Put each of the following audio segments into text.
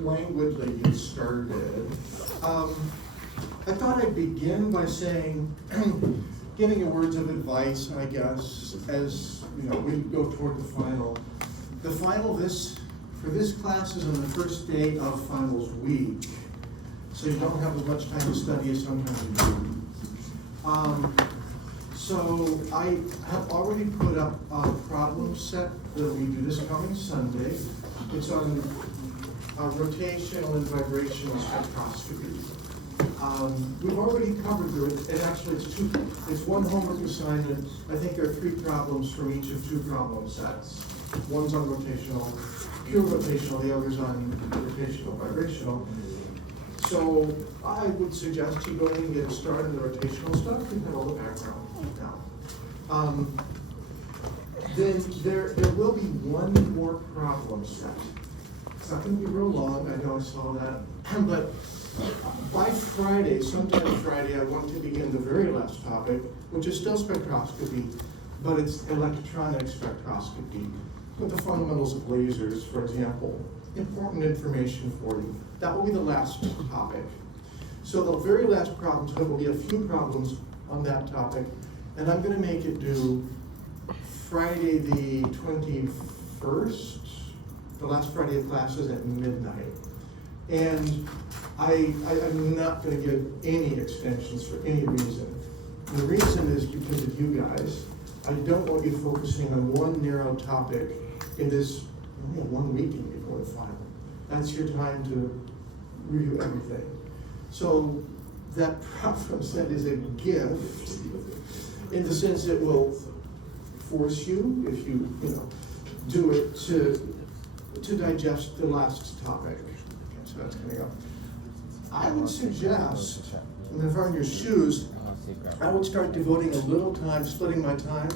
languidly get started. I thought I'd begin by saying, giving you words of advice, I guess, as we go toward the final. The final for this class is on the first day of finals week, so you don't have as much time to study as sometimes you do. So I have already put up a problem set that we do this coming Sunday. It's on rotational and vibrational spectroscopy. We've already covered it, and actually it's one homework assignment. I think there are 3 problems from each of 2 problem sets. One's on rotational, pure rotational, the other's on rotational vibrational. So I would suggest you go ahead and get started in the rotational stuff. You have all the background now. Then there will be one more problem set. It's not going to be real long, I know I saw that, but by Friday, sometime Friday, I want to begin the very last topic, which is still spectroscopy, but it's electronic spectroscopy, with the fundamentals of lasers, for example. Important information for you. That will be the last topic. So the very last problem, so there will be a few problems on that topic, and I'm going to make it due Friday the 21st, the last Friday of classes at midnight. And I'm not going to give any extensions for any reason. And the reason is because of you guys. I don't want you focusing on one narrow topic in this only 1 weekend before the final. That's your time to review everything. So that problem set is a gift in the sense it will force you, if you do it, to digest the last topic. So that's coming up. I would suggest, and if I'm in your shoes, I would start devoting a little time, splitting my time,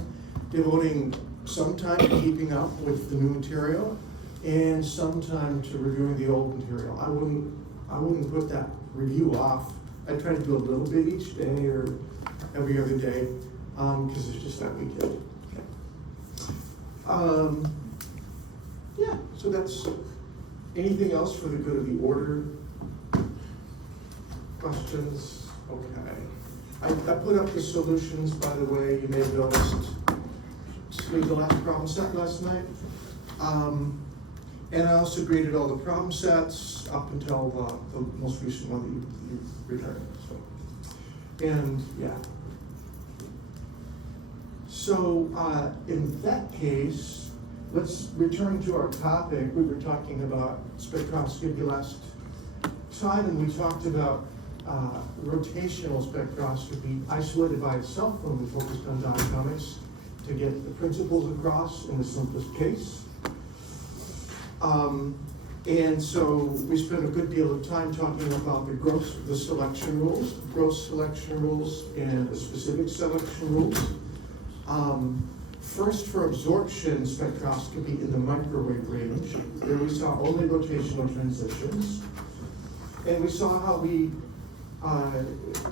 devoting some time to keeping up with the new material and some time to reviewing the old material. I wouldn't put that review off. I try to do a little bit each day or every other day because it's just that weekend. Yeah, so that's anything else for the good of the order? Questions? Okay. I put up the solutions, by the way. You may have noticed. We did the last problem set last night. And I also graded all the problem sets up until the most recent one that you returned. And yeah. So in that case, let's return to our topic. We were talking about spectroscopy last time, and we talked about rotational spectroscopy isolated by itself when we focused on diatomics to get the principles across in the simplest case. And so we spent a good deal of time talking about the selection rules, gross selection rules, and the specific selection rules. First, for absorption spectroscopy in the microwave range, there we saw only rotational transitions. And we saw how we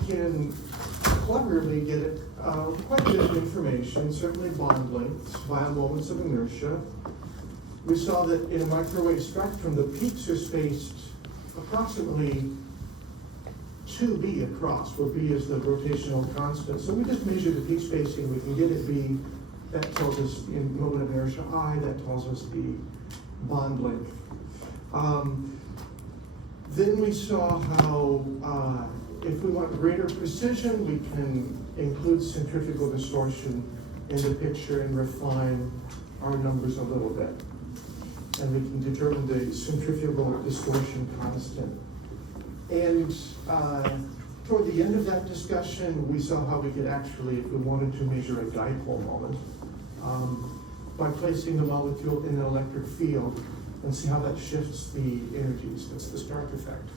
can cleverly get quite a bit of information, certainly bond lengths, via moments of inertia. We saw that in a microwave spectrum, the peaks are spaced approximately 2b across, where b is the rotational constant. So we just measure the peak spacing, we can get it b. That tells us in moment of inertia I, that tells us the bond length. Then we saw how if we want greater precision, we can include centrifugal distortion in the picture and refine our numbers a little bit. And we can determine the centrifugal distortion constant. And toward the end of that discussion, we saw how we could actually, if we wanted to measure a dipole moment, by placing the molecule in an electric field and see how that shifts the energies. That's the Stark effect.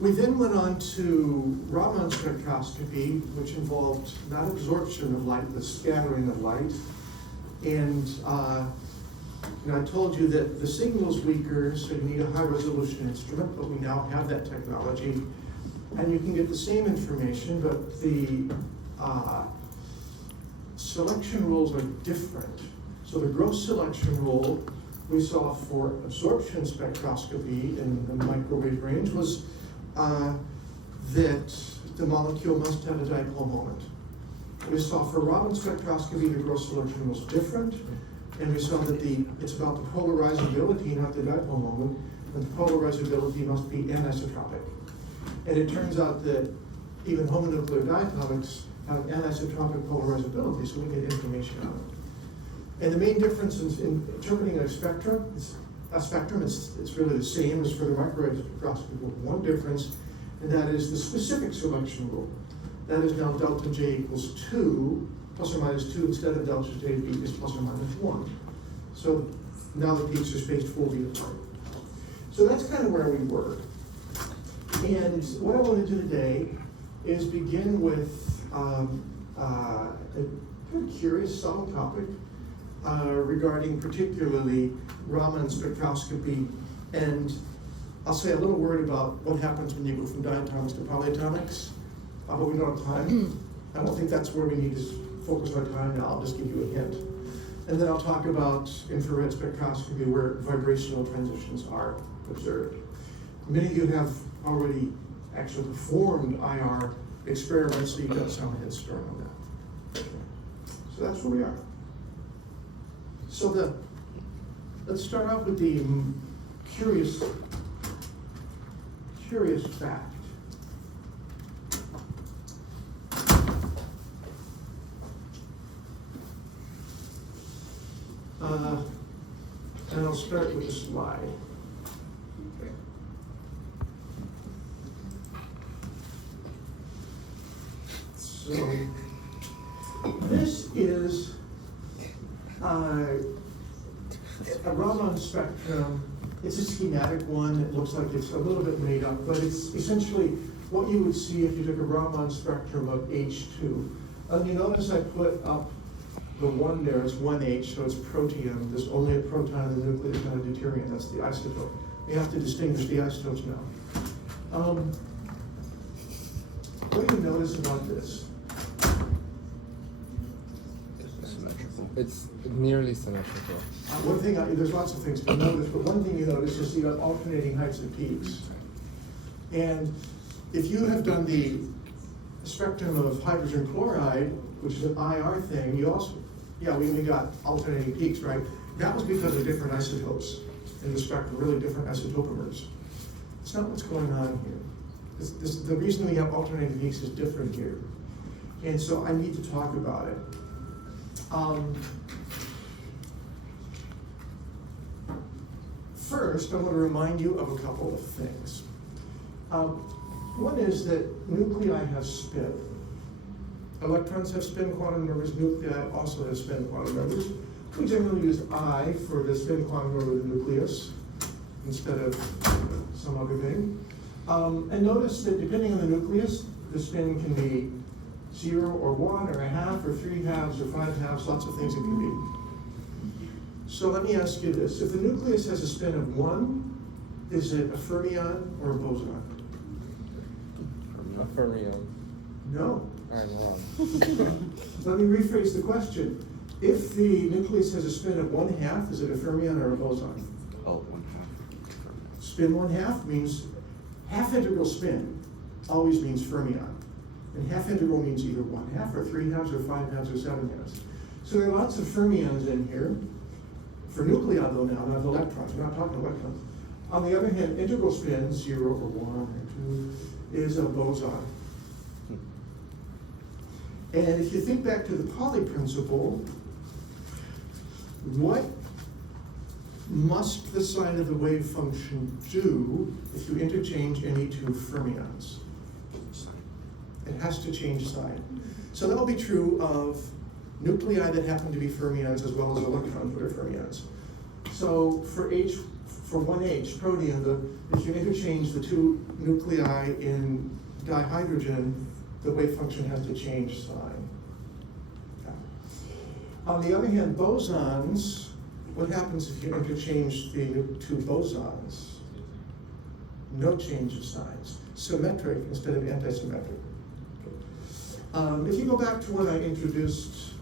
We then went on to Raman spectroscopy, which involved not absorption of light, but scattering of light. And I told you that the signal's weaker, so you need a high-resolution instrument, but we now have that technology. And you can get the same information, but the selection rules are different. So the gross selection rule we saw for absorption spectroscopy in the microwave range was that the molecule must have a dipole moment. We saw for Raman spectroscopy the gross solution was different, and we saw that it's about the polarizability, not the dipole moment, and the polarizability must be anisotropic. And it turns out that even homonuclear diatomics have anisotropic polarizability, so we get information out of it. And the main difference in interpreting a spectrum, it's really the same as for the microwave spectroscopy, with one difference, and that is the specific selection rule. That is now delta J equals 2, plus or minus 2, instead of delta J is plus or minus 1. So now the peaks are spaced 4 feet apart. So that's kind of where we were. And what I want to do today is begin with a kind of curious, subtle topic regarding particularly Raman spectroscopy. And I'll say a little word about what happens when you go from diatomics to polyatomics, but we don't have time. I don't think that's where we need to focus our time now. I'll just give you a hint. And then I'll talk about infrared spectroscopy, where vibrational transitions are observed. Many of you have already actually performed IR experiments, so you've got some head start on that. Okay. So that's where we are. So let's start off with the curious fact. And I'll start with a slide. So this is a Raman spectrum. It's a schematic one. It looks like it's a little bit made up, but it's essentially what you would see if you took a Raman spectrum of H2. And you notice I put up the 1 there, it's 1H, so it's protein. There's only a proton in the nucleus, not a deuterium. That's the isotope. We have to distinguish the isotopes now. What do you notice about this? It's nearly symmetrical. One thing, there's lots of things to notice, but one thing you notice is you got alternating heights and peaks. And if you have done the spectrum of hydrogen chloride, which is an IR thing, you also, we got alternating peaks, right? That was because of different isotopes in the spectrum, really different isotopomers. It's not what's going on here. The reason we have alternating peaks is different here. And so I need to talk about it. First, I want to remind you of a couple of things. One is that nuclei have spin. Electrons have spin quantum numbers, nuclei also have spin quantum numbers. We generally use I for the spin quantum number of the nucleus instead of some other thing. And notice that depending on the nucleus, the spin can be 0 or 1 or a half or 3 halves or 5 halves, lots of things it can be. So let me ask you this. If the nucleus has a spin of 1, is it a fermion or a boson? A fermion. No. I'm wrong. Let me rephrase the question. If the nucleus has a spin of 1/2, is it a fermion or a boson? Oh, 1/2. Spin 1/2 means half integral spin always means fermion. And half integral means either 1/2 or 3 halves or 5 halves or 7 halves. So there are lots of fermions in here. For nuclei though now, not electrons, we're not talking electrons. On the other hand, integral spin, 0 or 1 or 2, is a boson. And if you think back to the Pauli principle, what must the sign of the wave function do if you interchange any two fermions? It has to change sign. So that'll be true of nuclei that happen to be fermions as well as electrons that are fermions. So for 1H, protein, if you interchange the two nuclei in dihydrogen, the wave function has to change sign. Okay. On the other hand, bosons, what happens if you interchange the two bosons? No change of signs. Symmetric instead of anti-symmetric. If you go back to when I introduced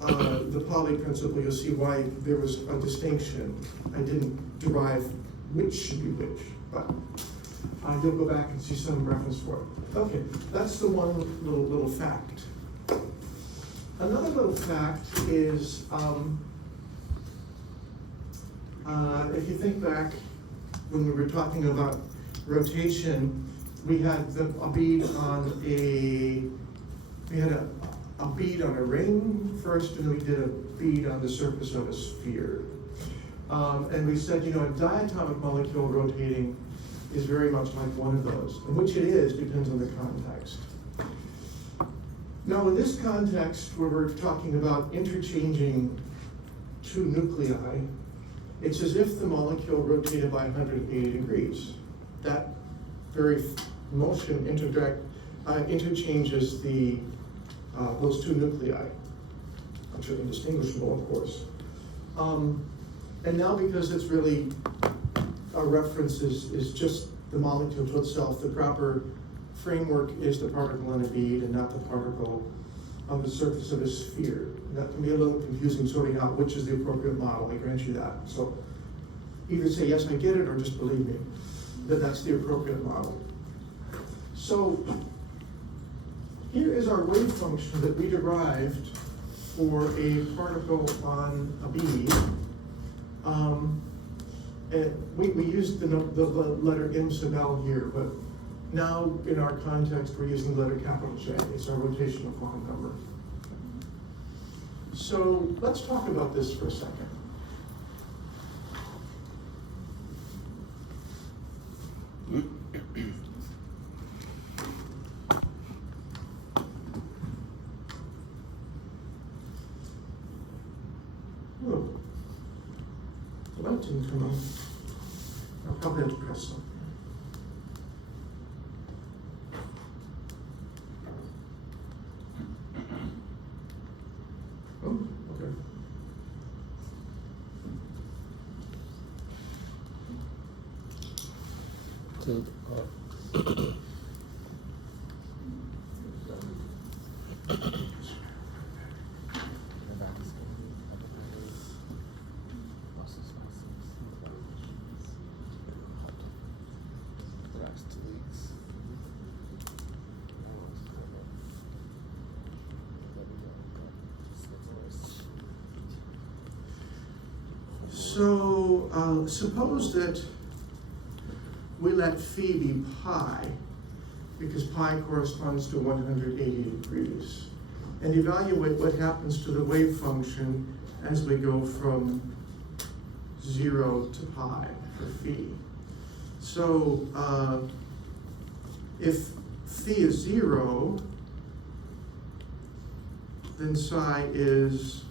the Pauli principle, you'll see why there was a distinction. I didn't derive which should be which, but you'll go back and see some reference for it. Okay, that's the one little fact. Another little fact is, if you think back when we were talking about rotation, we had a bead on a bead on a ring first, and then we did a bead on the surface of a sphere. And we said, a diatomic molecule rotating is very much like one of those, and which it is depends on the context. Now, in this context, where we're talking about interchanging two nuclei, it's as if the molecule rotated by 180 degrees. That very motion interchanges those two nuclei, which are indistinguishable, of course. And now, because it's really, our reference is just the molecule to itself, the proper framework is the particle on a bead and not the particle on the surface of a sphere. That can be a little confusing sorting out which is the appropriate model, I grant you that. So either say, yes, I get it, or just believe me, that that's the appropriate model. So here is our wave function that we derived for a particle on a bead. And we used the letter M sub L here, but now in our context, we're using the letter capital J. It's our rotational quantum number. So let's talk about this for a second. Oh, the light didn't come on. I'll probably have to press something. Oh, okay. Tilt up. So suppose that we let phi be pi, because pi corresponds to 180 degrees, and evaluate what happens to the wave function as we go from 0 to pi for phi. So if phi is 0, then psi is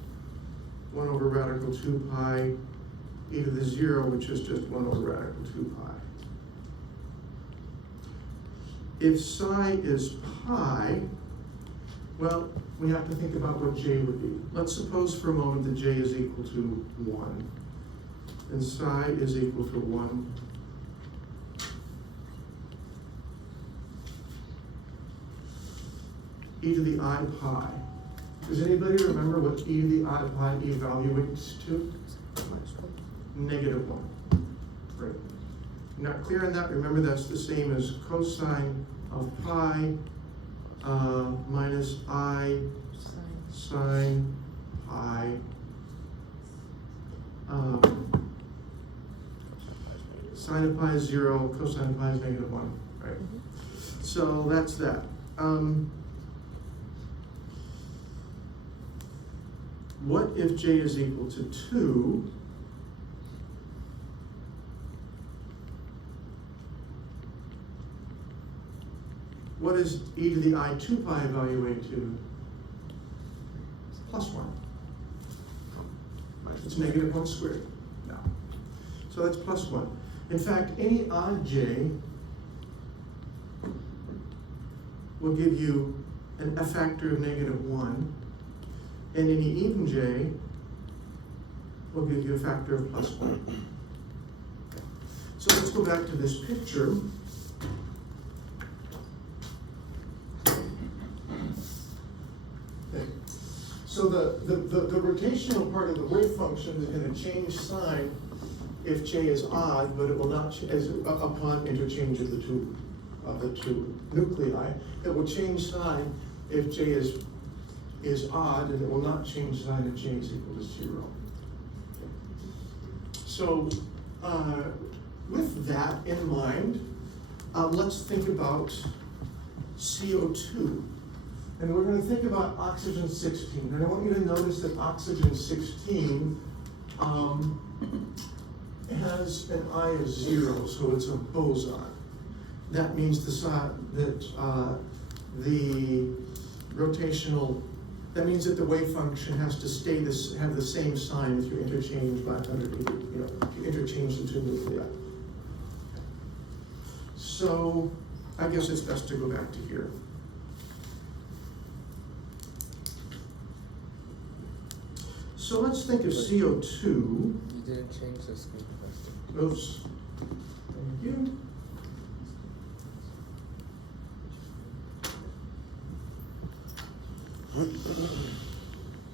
1 over radical 2 pi e to the 0, which is just 1 over radical 2 pi. If psi is pi, well, we have to think about what j would be. Let's suppose for a moment that j is equal to 1, and psi is equal to 1. E to the I pi. Does anybody remember what e to the I pi evaluates to? -1. Right. Not clear on that? Remember, that's the same as cosine of pi minus I sine pi. Sine of pi is 0, cosine of pi is -1. Right. So that's that. What if j is equal to 2? What does e to the I 2 pi evaluate to? +1. It's -1 squared. No. So that's +1. In fact, any odd j will give you a factor of -1, and any even j will give you a factor of +1. So let's go back to this picture. Okay. So the rotational part of the wave function is going to change sign if J is odd, but it will not upon interchange of the two nuclei. It will change sign if J is odd, and it will not change sign if J is equal to 0. So with that in mind, let's think about CO2. And we're going to think about oxygen 16. And I want you to notice that oxygen 16 has an I of 0, so it's a boson. That means that means that the wave function has to have the same sign if you interchange by 180, if you interchange the two nuclei. So I guess it's best to go back to here. So let's think of CO2. You didn't change the screen question. Oops. Thank you.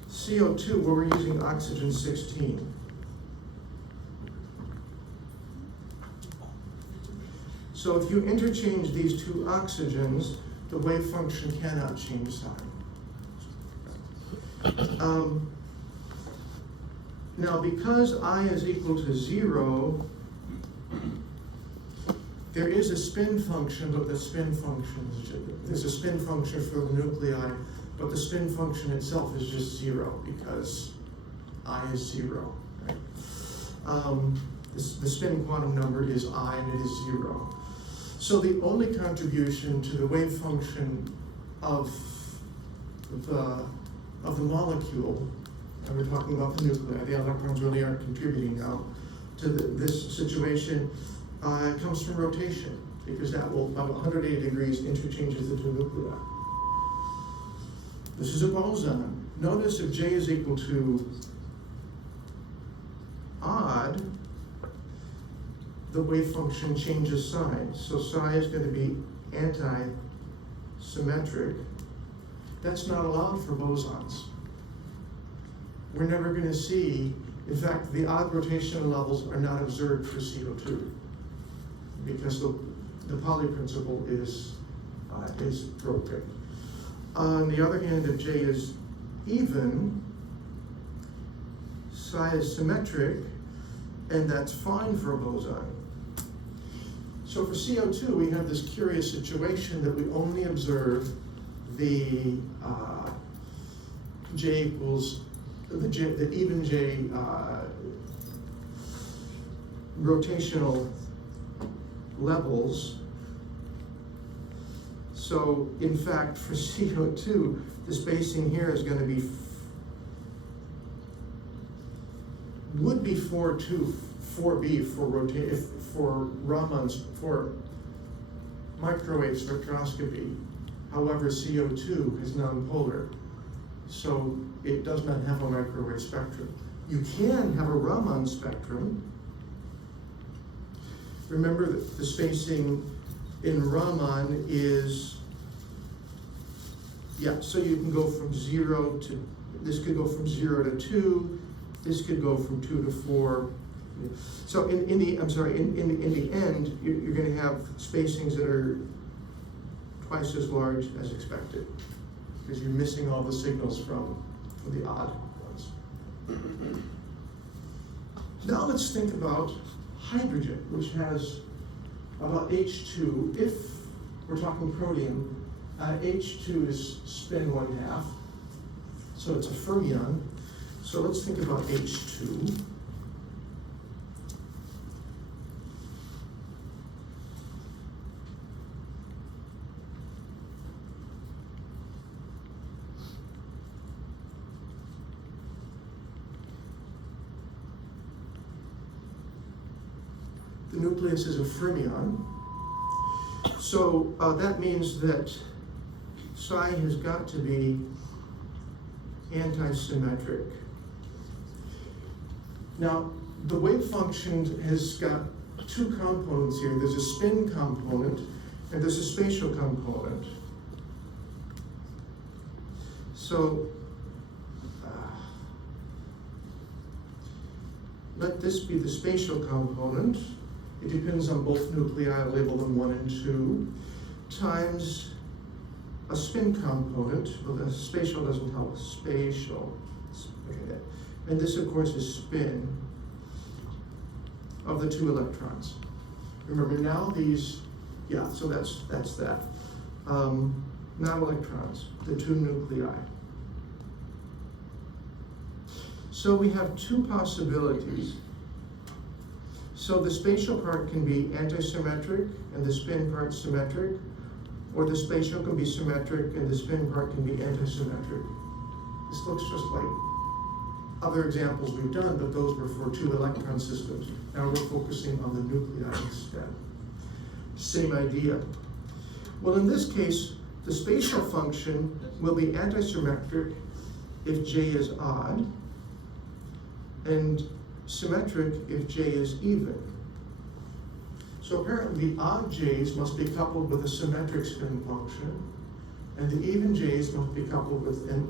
CO2, where we're using oxygen 16. So if you interchange these two oxygens, the wave function cannot change sign. Now, because I is equal to 0, there is a spin function, but the spin function there's a spin function for the nuclei, but the spin function itself is just 0 because I is 0. Right? The spin quantum number is I, and it is 0. So the only contribution to the wave function of the molecule, and we're talking about the nuclei, the electrons really aren't contributing now to this situation, comes from rotation, because that will, about 180 degrees, interchanges the two nuclei. This is a boson. Notice if J is equal to odd, the wave function changes sign. So psi is going to be anti-symmetric. That's not allowed for bosons. We're never going to see, in fact, the odd rotational levels are not observed for CO2 because the Pauli principle is broken. On the other hand, if J is even, psi is symmetric, and that's fine for a boson. So for CO2, we have this curious situation that we only observe the J equals the even J rotational levels. So in fact, for CO2, the spacing here is going to be would be 4b for Raman's for microwave spectroscopy. However, CO2 is nonpolar, so it does not have a microwave spectrum. You can have a Raman spectrum. Remember that the spacing in Raman is, so you can go from 0 to, this could go from 0 to 2, this could go from 2 to 4. So in the end, you're going to have spacings that are twice as large as expected, because you're missing all the signals from the odd ones. Now let's think about hydrogen, which has about H2. If we're talking protium, H2 is spin 1/2, so it's a fermion. So let's think about H2. The nucleus is a fermion. So that means that psi has got to be anti-symmetric. Now, the wave function has got two components here. There's a spin component and there's a spatial component. So let this be the spatial component. It depends on both nuclei, I label them 1 and 2, times a spin component. Well, the spatial doesn't help, spatial. Okay. And this, of course, is spin of the 2 electrons. Remember now these, yeah, so that's that. Now electrons, the 2 nuclei. So we have 2 possibilities. So the spatial part can be antisymmetric and the spin part symmetric, or the spatial can be symmetric and the spin part can be antisymmetric. This looks just like other examples we've done, but those were for 2 electron systems. Now we're focusing on the nuclei instead. Same idea. Well, in this case, the spatial function will be antisymmetric if J is odd, and symmetric if J is even. So apparently the odd J's must be coupled with a symmetric spin function, and the even J's must be coupled with an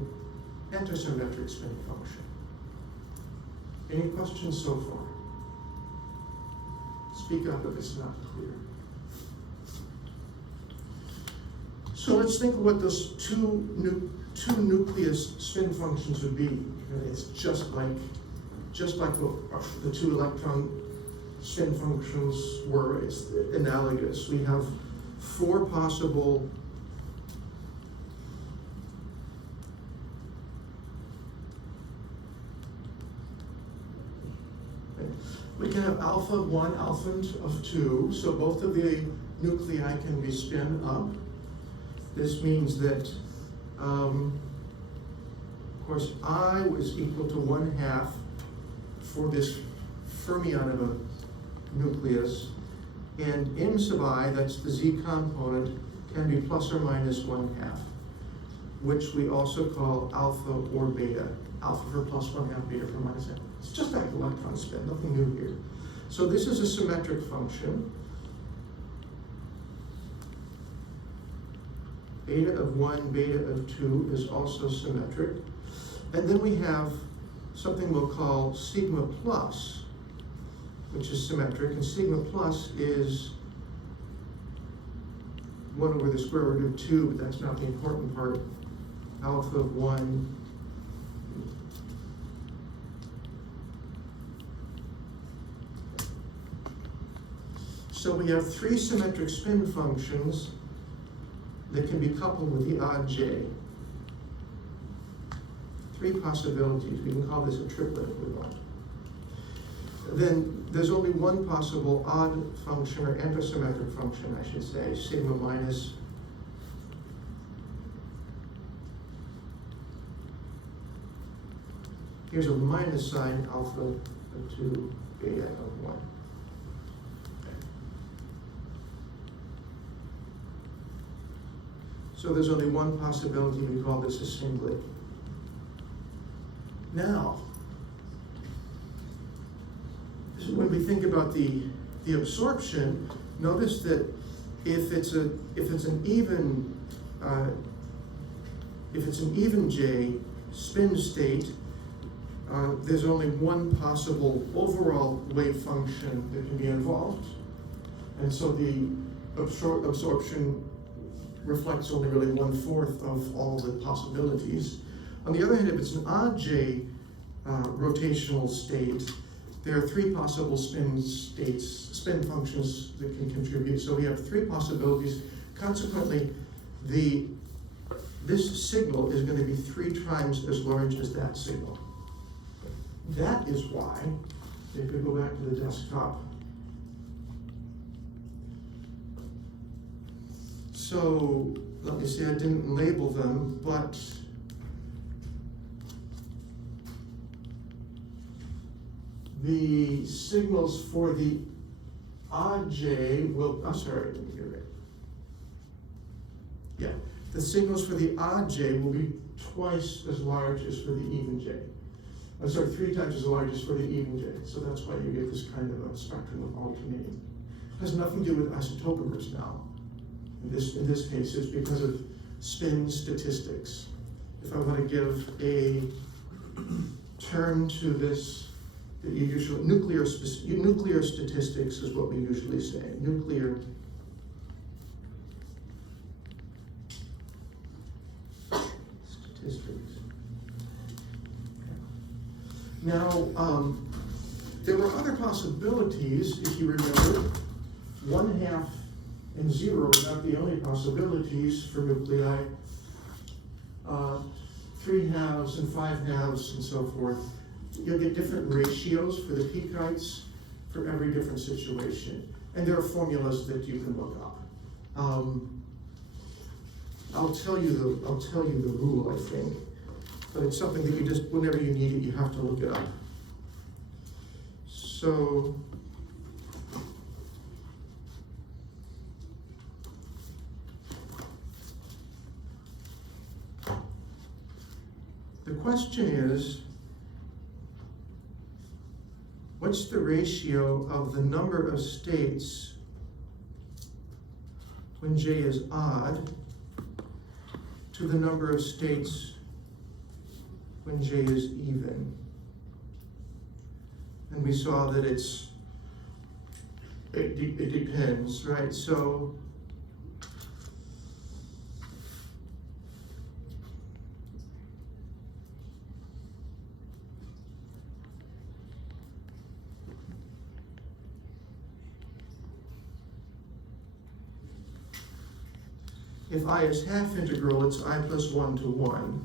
antisymmetric spin function. Any questions so far? Speak up if it's not clear. So let's think of what those two nucleus spin functions would be. It's just like the 2 electron spin functions were. It's analogous. We have 4 possible we can have alpha of 1, alpha of 2, so both of the nuclei can be spin up. This means that, of course, I was equal to 1/2 for this fermion of a nucleus, and m sub I, that's the z component, can be plus or minus 1/2, which we also call alpha or beta. Alpha for plus 1/2, beta for minus 1/2. It's just like electron spin, nothing new here. So this is a symmetric function. Beta of 1, beta of 2 is also symmetric. And then we have something we'll call sigma plus, which is symmetric, and sigma plus is 1 over the square root of 2, but that's not the important part. Alpha of 1. So we have 3 symmetric spin functions that can be coupled with the odd J. 3 possibilities. We can call this a triplet if we want. Then there's only one possible odd function, or antisymmetric function, I should say, sigma minus. Here's a minus sign, alpha of 2, beta of 1. So there's only one possibility, we call this a singlet. Now, when we think about the absorption, notice that if it's an even J spin state, there's only one possible overall wave function that can be involved, and so the absorption reflects only really 1/4 of all the possibilities. On the other hand, if it's an odd J rotational state, there are 3 possible spin functions that can contribute. So we have 3 possibilities. Consequently, this signal is going to be 3 times as large as that signal. That is why, if we go back to the desktop, so let me see, I didn't label them, but the signals for the odd J will, I'm sorry, you're right. Yeah, the signals for the odd J will be twice as large as for the even J. I'm sorry, 3 times as large as for the even J. So that's why you get this kind of a spectrum of alternating. It has nothing to do with isotopomers now. In this case, it's because of spin statistics. If I want to give a term to this that you usually, nuclear statistics is what we usually say, nuclear statistics. Now, there were other possibilities, if you remember. 1/2 and 0 are not the only possibilities for nuclei. 3/2 and 5/2 and so forth. You'll get different ratios for the peak heights for every different situation. And there are formulas that you can look up. I'll tell you the rule, I think. But it's something that you just, whenever you need it, you have to look it up. So, the question is, what's the ratio of the number of states when J is odd to the number of states when J is even? And we saw that it depends, right? So if I is half integral, it's I plus 1 to 1.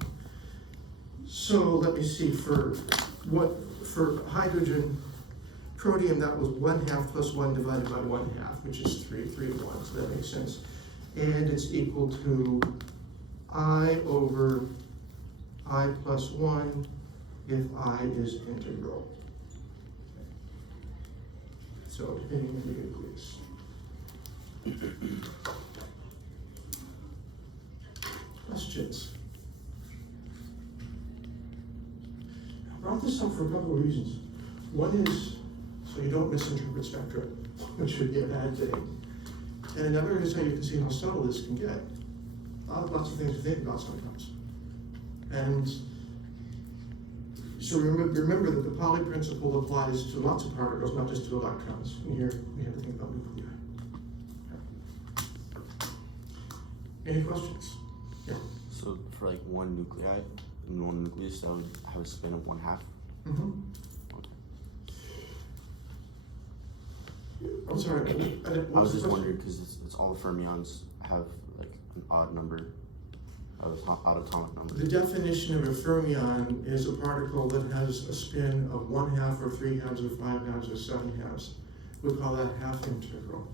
So let me see, for hydrogen, protium, that was 1/2 plus 1 divided by 1/2, which is 3 to 1, so that makes sense. And it's equal to I over I plus 1 if I is integral. So depending on the nucleus. Questions? I brought this up for a couple of reasons. One is so you don't misinterpret spectra, which would be a bad thing. And another is how you can see how subtle this can get. Lots of things to think about sometimes. And so remember that the Pauli principle applies to lots of particles, not just to electrons. And here we have to think about nuclei. Any questions? Yeah. So for like one nuclei and one nucleus, that would have a spin of 1/2. Mm-hmm. I'm sorry. I was just wondering because it's all the fermions have like an odd number, odd atomic number. The definition of a fermion is a particle that has a spin of 1/2 or 3/2 or 5/2 or 7/2. We call that half integral.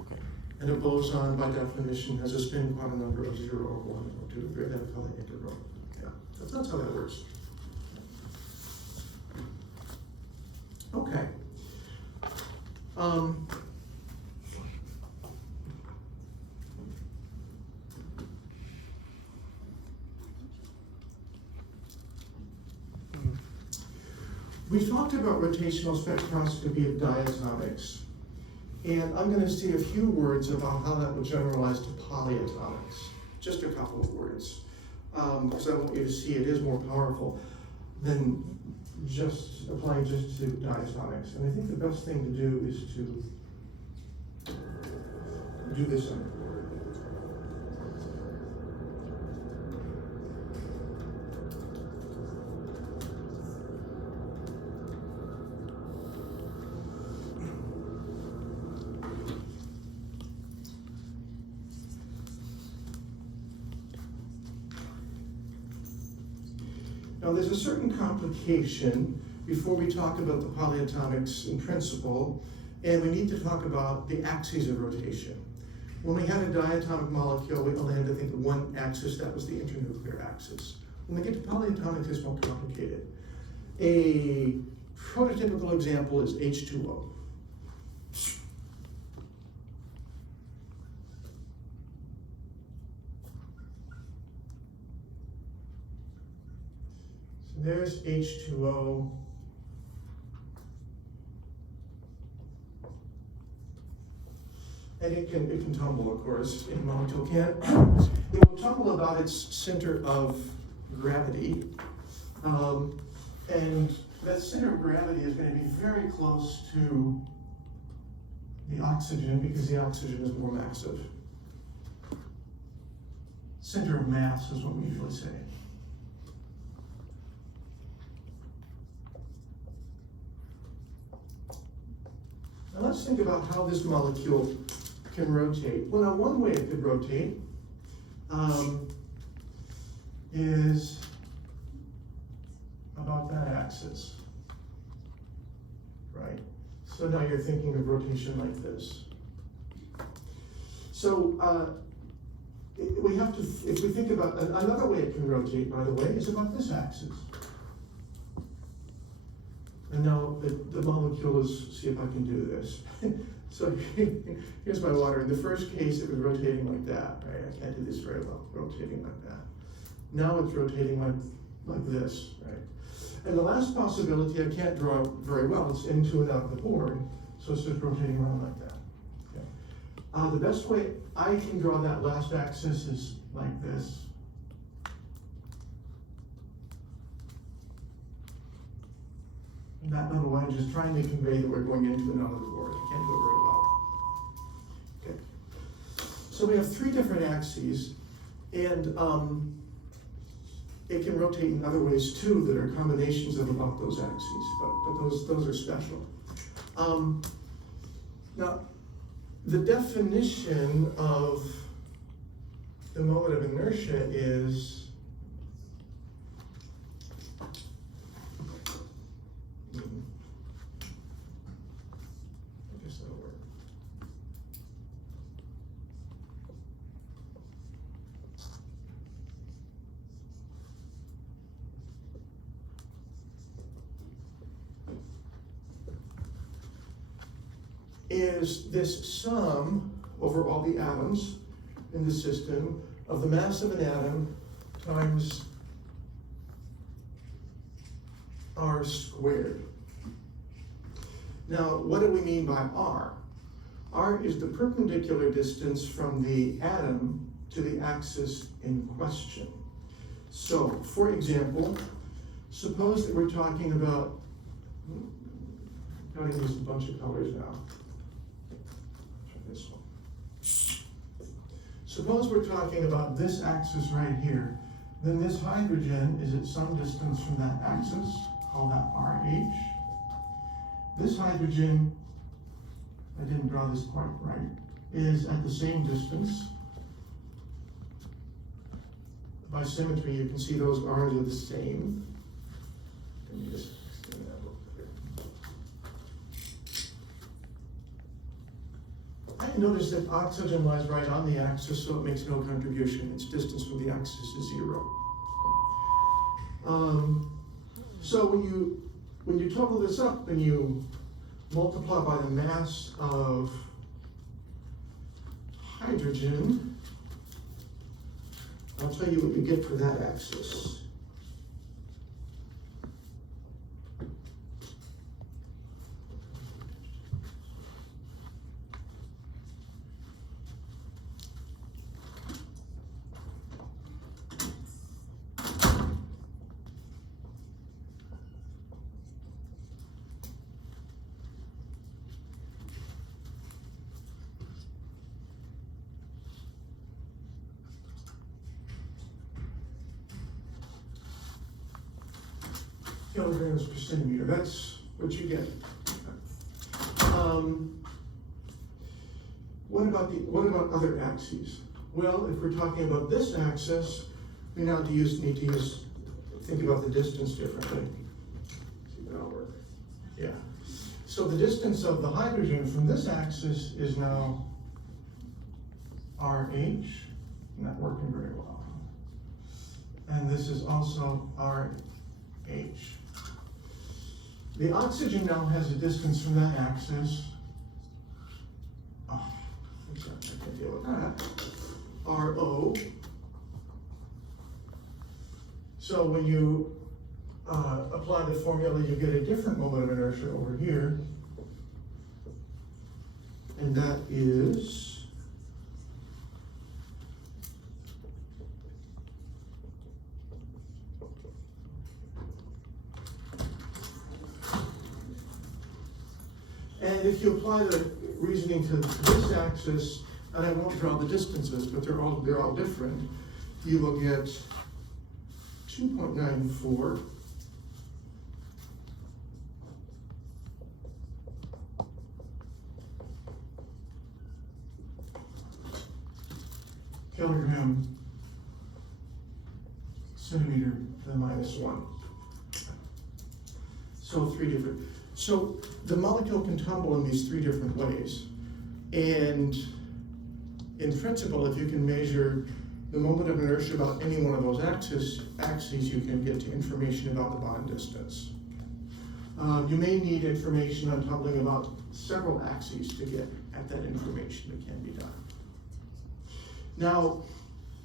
Okay. And a boson, by definition, has a spin quantum number of 0 or 1 or 2 or 3. Then we call that integral. Yeah, that's how that works. Okay. We talked about rotational spectroscopy of diatomics, and I'm going to say a few words about how that would generalize to polyatomics. Just a couple of words, because I want you to see it is more powerful than just applying just to diatomics. And I think the best thing to do is to do this on the board. Now, there's a certain complication before we talk about the polyatomics in principle, and we need to talk about the axes of rotation. When we had a diatomic molecule, we only had to think of one axis, that was the internuclear axis. When we get to polyatomics, it's more complicated. A prototypical example is H2O. There's H2O. And it can tumble, of course. Any molecule can. It will tumble about its center of gravity. And that center of gravity is going to be very close to the oxygen because the oxygen is more massive. Center of mass is what we usually say. Now let's think about how this molecule can rotate. Well, now one way it could rotate is about that axis, right? So now you're thinking of rotation like this. So we have to, if we think about, another way it can rotate, by the way, is about this axis. And now the molecule is, see if I can do this. So here's my water. In the first case, it was rotating like that, right? I can't do this very well, rotating like that. Now it's rotating like this, right? And the last possibility I can't draw very well. It's into and out of the board, so it's just rotating around like that. Okay. The best way I can draw that last axis is like this. And that little line just trying to convey that we're going into and out of the board. I can't do it very well. Okay. So we have three different axes, and it can rotate in other ways too that are combinations of about those axes, but those are special. Now, the definition of the moment of inertia is I guess that'll work. Is this sum over all the atoms in the system of the mass of an atom times r squared. Now, what do we mean by r? R is the perpendicular distance from the atom to the axis in question. So, for example, suppose that we're talking about, I'm going to use a bunch of colors now. This one. Suppose we're talking about this axis right here, then this hydrogen is at some distance from that axis, call that RH. This hydrogen, I didn't draw this quite right, is at the same distance. By symmetry, you can see those R's are the same. Let me just extend that a little bit. I notice that oxygen lies right on the axis, so it makes no contribution. Its distance from the axis is 0. So when you total this up and you multiply by the mass of hydrogen, I'll tell you what you get for that axis. Kilograms per centimeter, that's what you get. What about other axes? Well, if we're talking about this axis, we now need to think about the distance differently. See if that'll work. Yeah. So the distance of the hydrogen from this axis is now RH, not working very well. And this is also RH. The oxygen now has a distance from that axis. Oh, I can deal with that. RO. So when you apply the formula, you get a different moment of inertia over here. And that is you apply the reasoning to this axis, and I won't draw the distances, but they're all different, you will get 2.94 kilogram centimeter to the -1. So three different. So the molecule can tumble in these three different ways. And in principle, if you can measure the moment of inertia about any one of those axes, you can get to information about the bond distance. You may need information on tumbling about several axes to get at that information that can be done. Now,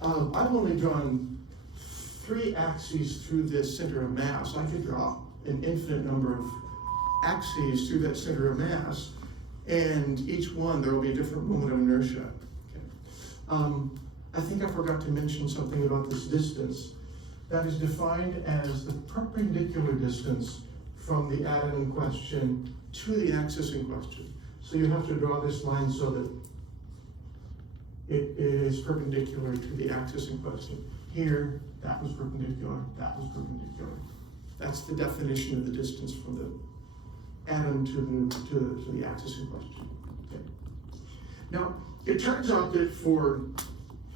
I've only drawn 3 axes through this center of mass. I could draw an infinite number of axes through that center of mass, and each one there will be a different moment of inertia. Okay. I think I forgot to mention something about this distance. That is defined as the perpendicular distance from the atom in question to the axis in question. So you have to draw this line so that it is perpendicular to the axis in question. Here, that was perpendicular, that was perpendicular. That's the definition of the distance from the atom to the axis in question. Okay. Now, it turns out that for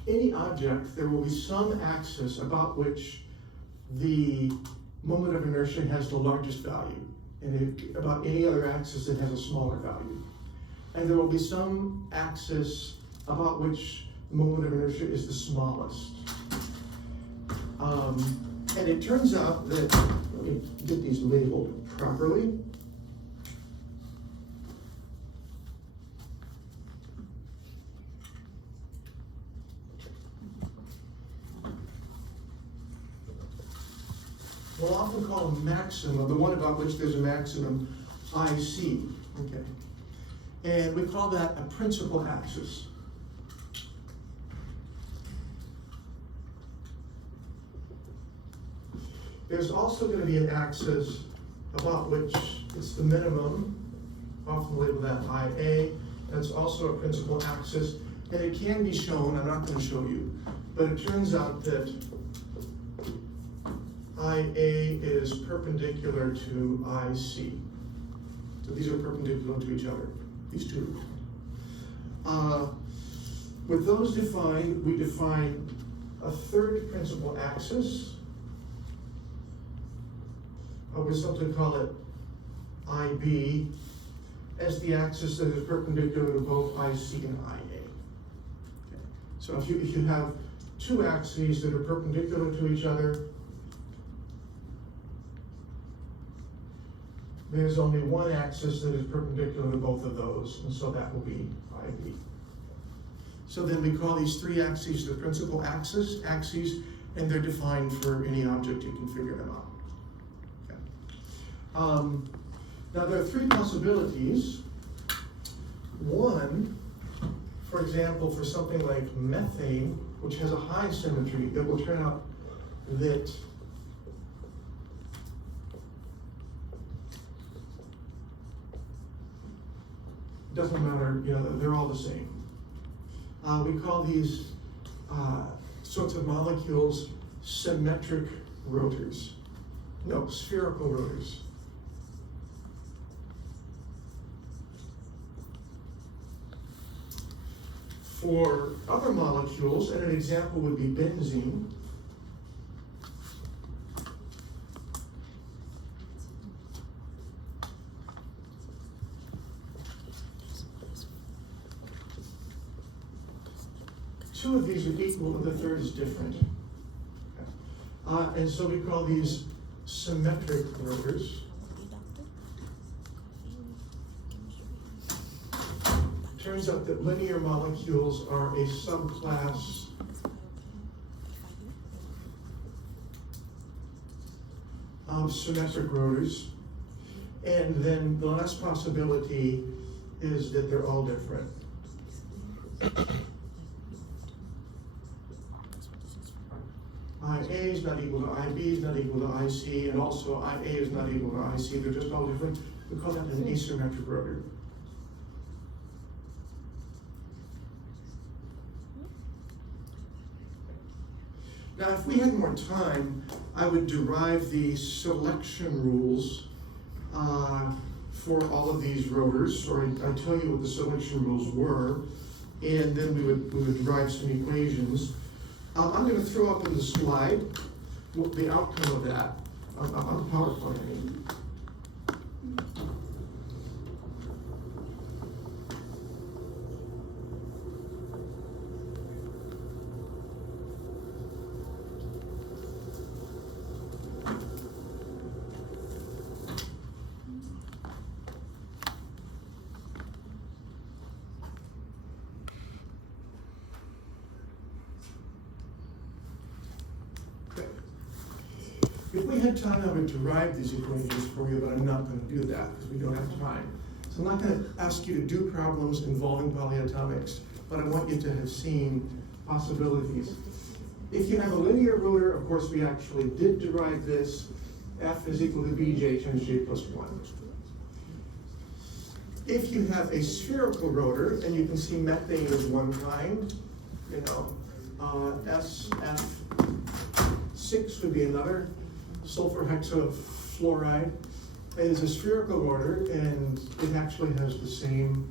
any object, there will be some axis about which the moment of inertia has the largest value, and about any other axis it has a smaller value. And there will be some axis about which the moment of inertia is the smallest. And it turns out that, let me get these labeled properly. We'll often call a maximum, the one about which there's a maximum, IC, okay? And we call that a principal axis. There's also going to be an axis about which it's the minimum, often labeled that IA. That's also a principal axis, and it can be shown, I'm not going to show you, but it turns out that IA is perpendicular to IC. So these are perpendicular to each other, these two. With those defined, we define a third principal axis. We simply call it IB as the axis that is perpendicular to both IC and IA. Okay. So if you have two axes that are perpendicular to each other, there's only one axis that is perpendicular to both of those, and so that will be IB. So then we call these three axes the principal axes, and they're defined for any object. You can figure them out. Now there are three possibilities. One, for example, for something like methane, which has a high symmetry, it will turn out that it doesn't matter, they're all the same. We call these sorts of molecules symmetric rotors. No, spherical rotors. For other molecules, and an example would be benzene, two of these are equal and the third is different. And so we call these symmetric rotors. Turns out that linear molecules are a subclass of symmetric rotors. And then the last possibility is that they're all different. IA is not equal to IB is not equal to IC, and also IA is not equal to IC. They're just all different. We call that an asymmetric rotor. Now, if we had more time, I would derive the selection rules for all of these rotors, or I'd tell you what the selection rules were, and then we would derive some equations. I'm going to throw up in the slide the outcome of that on PowerPoint. I mean. If we had time, I would derive these equations for you, but I'm not going to do that because we don't have time. So I'm not going to ask you to do problems involving polyatomics, but I want you to have seen possibilities. If you have a linear rotor, of course, we actually did derive this. F is equal to Bj times J plus 1. If you have a spherical rotor, and you can see methane is one kind, you know, SF6 would be another. Sulfur hexafluoride is a spherical rotor, and it actually has the same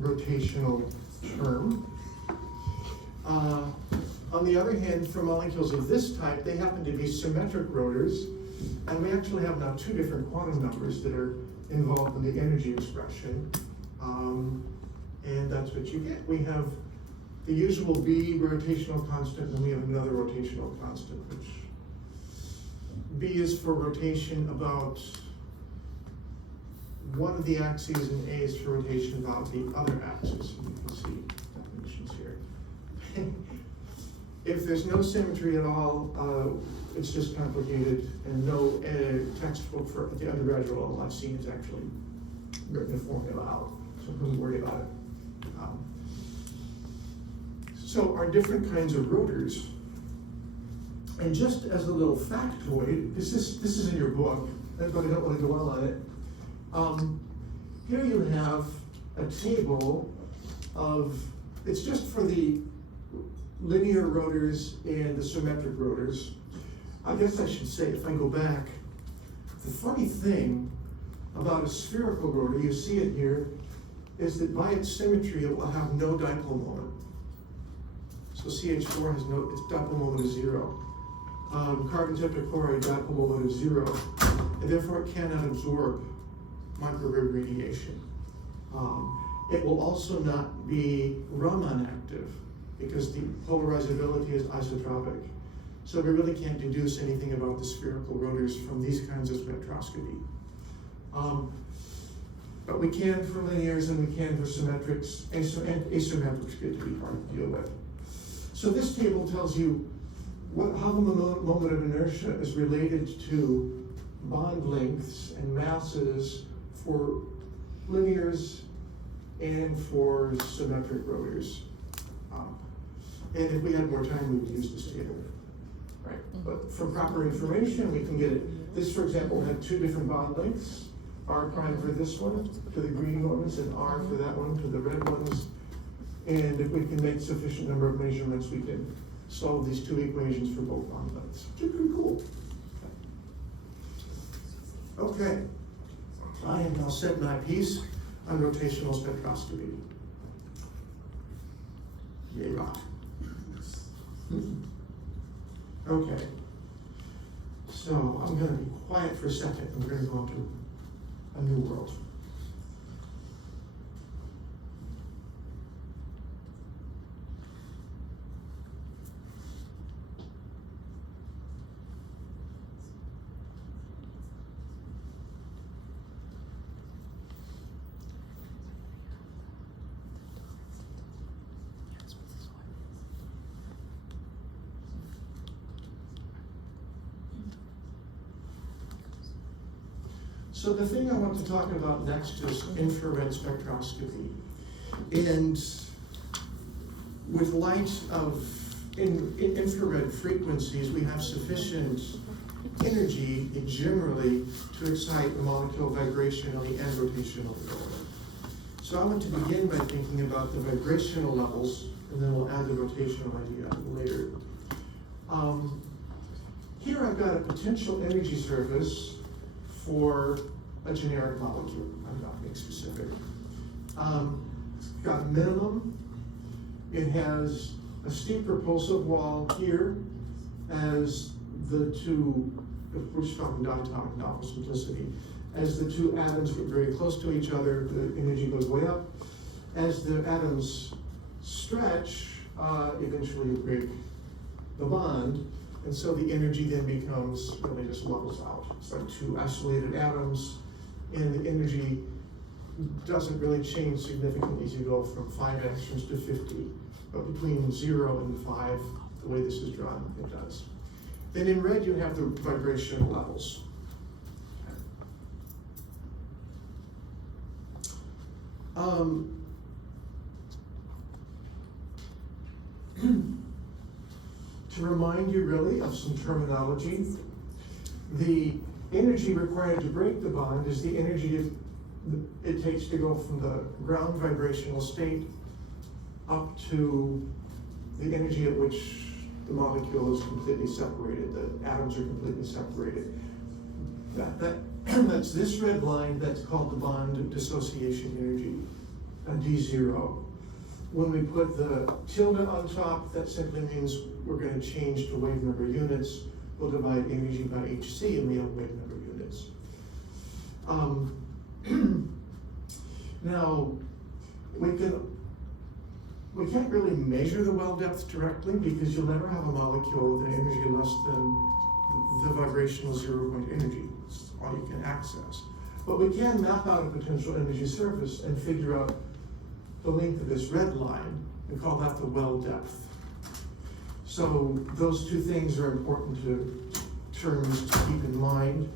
rotational term. On the other hand, for molecules of this type, they happen to be symmetric rotors, and we actually have now two different quantum numbers that are involved in the energy expression, and that's what you get. We have the usual B rotational constant, and we have another rotational constant, which B is for rotation about one of the axes, and A is for rotation about the other axis. You can see definitions here. If there's no symmetry at all, it's just complicated, and no textbook for the undergraduate level I've seen has actually written a formula out, so don't worry about it. So our different kinds of rotors. And just as a little factoid, this is in your book, but I don't want to dwell on it. Here you have a table of, it's just for the linear rotors and the symmetric rotors. I guess I should say, if I go back, the funny thing about a spherical rotor, you see it here, is that by its symmetry, it will have no dipole moment. So CH4 has no, its dipole moment is 0. Carbon tetrachloride dipole moment is 0, and therefore it cannot absorb microwave radiation. It will also not be Raman active because the polarizability is isotropic. So we really can't deduce anything about the spherical rotors from these kinds of spectroscopy. But we can for linears and we can for symmetrics, and asymmetrics get to be hard to deal with. So this table tells you how the moment of inertia is related to bond lengths and masses for linears and for symmetric rotors. And if we had more time, we would use this table. Right? But for proper information, we can get it. This, for example, had two different bond lengths. R prime for this one, to the green ones, and R for that one, to the red ones. And if we can make sufficient number of measurements, we can solve these two equations for both bond lengths, which is pretty cool. Okay, I have now said my piece on rotational spectroscopy. Yay, rock. Okay, so I'm going to be quiet for a second, and we're going to go into a new world. So the thing I want to talk about next is infrared spectroscopy. And with light of infrared frequencies, we have sufficient energy generally to excite a molecular vibration on the end rotational field. So I want to begin by thinking about the vibrational levels, and then we'll add the rotational idea later. Here I've got a potential energy surface for a generic molecule. I'm not being specific. It's got a minimum. It has a steep repulsive wall here as the two, we're just talking diatomic now for simplicity, as the two atoms get very close to each other, the energy goes way up. As the atoms stretch, eventually you break the bond, and so the energy then becomes, really just levels out. It's like two isolated atoms, and the energy doesn't really change significantly as you go from 5 angstroms to 50. But between 0 and 5, the way this is drawn, it does. Then in red, you have the vibration levels. To remind you really of some terminology, the energy required to break the bond is the energy it takes to go from the ground vibrational state up to the energy at which the molecule is completely separated, the atoms are completely separated. That's this red line, that's called the bond dissociation energy, D0. When we put the tilde on top, that simply means we're going to change to wave number units. We'll divide energy by hc and we have wave number units. Now, we can't really measure the well depth directly because you'll never have a molecule with an energy less than the vibrational 0 point energy. It's all you can access. But we can map out a potential energy surface and figure out the length of this red line and call that the well depth. So those two things are important terms to keep in mind.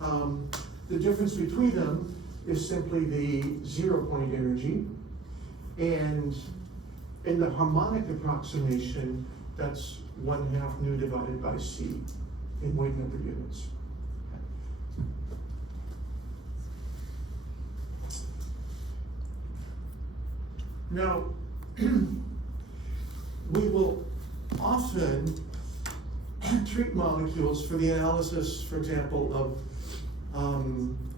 The difference between them is simply the 0 point energy, and in the harmonic approximation, that's 1/2 nu divided by c in wave number units. Now, we will often treat molecules for the analysis, for example, of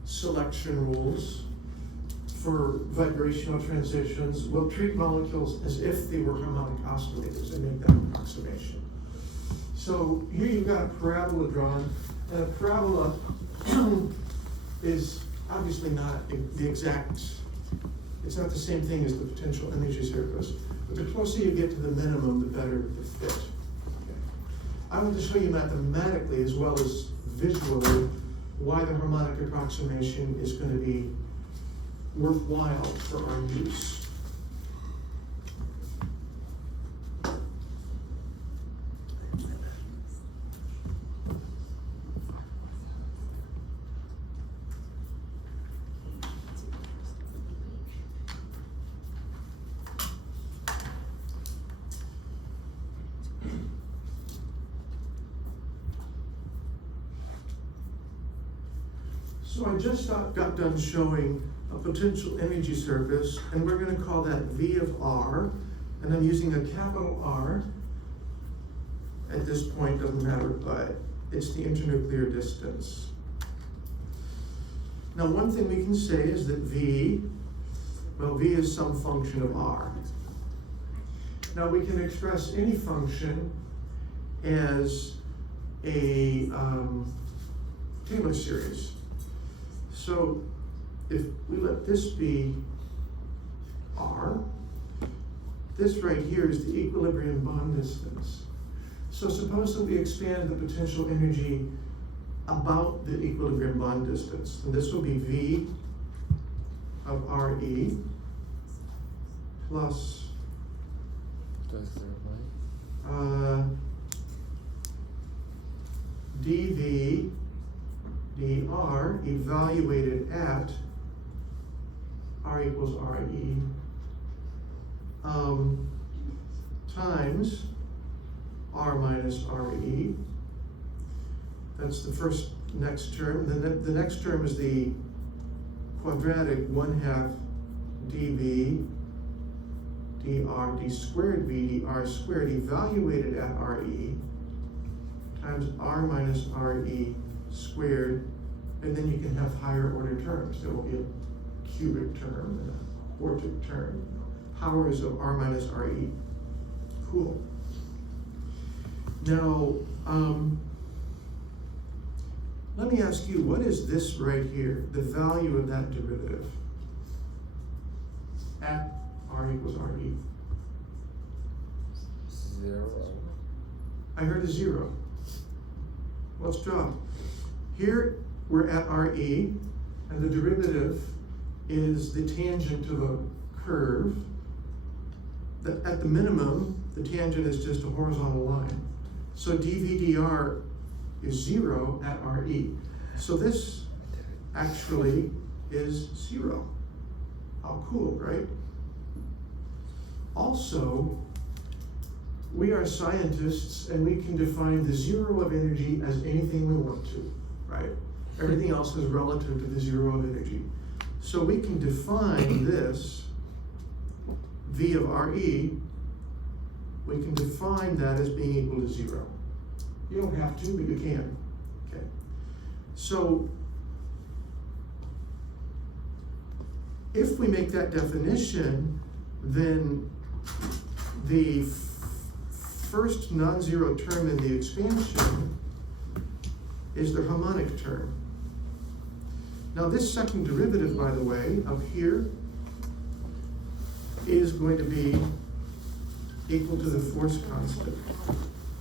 selection rules for vibrational transitions. We'll treat molecules as if they were harmonic oscillators and make that approximation. So here you've got a parabola drawn, and a parabola is obviously not the exact, it's not the same thing as the potential energy surface, but the closer you get to the minimum, the better the fit. Okay. I want to show you mathematically as well as visually why the harmonic approximation is going to be worthwhile for our use. So I just got done showing a potential energy surface, and we're going to call that V of R, and I'm using a capital R. At this point, doesn't matter, but it's the internuclear distance. Now, one thing we can say is that V is some function of R. Now, we can express any function as a Taylor series. So if we let this be R, this right here is the equilibrium bond distance. So suppose that we expand the potential energy about the equilibrium bond distance, and this will be V of RE plus dV dr evaluated at R equals RE times R minus RE. That's the first next term. Then the next term is the quadratic 1/2 dV dr d squared V dr squared evaluated at RE times R minus RE squared, and then you can have higher order terms. There will be a cubic term and a quartic term. Powers of R minus RE. Cool. Now, let me ask you, what is this right here? The value of that derivative at R equals RE? 0. I heard a 0. Let's drop. Here we're at RE, and the derivative is the tangent to the curve. At the minimum, the tangent is just a horizontal line. So dV/dr is 0 at RE. So this actually is 0. How cool, right? Also, we are scientists and we can define the zero of energy as anything we want to, right? Everything else is relative to the zero of energy. So we can define this V of RE, we can define that as being equal to 0. You don't have to, but you can. Okay. So if we make that definition, then the first non-zero term in the expansion is the harmonic term. Now this second derivative, by the way, up here is going to be equal to the force constant.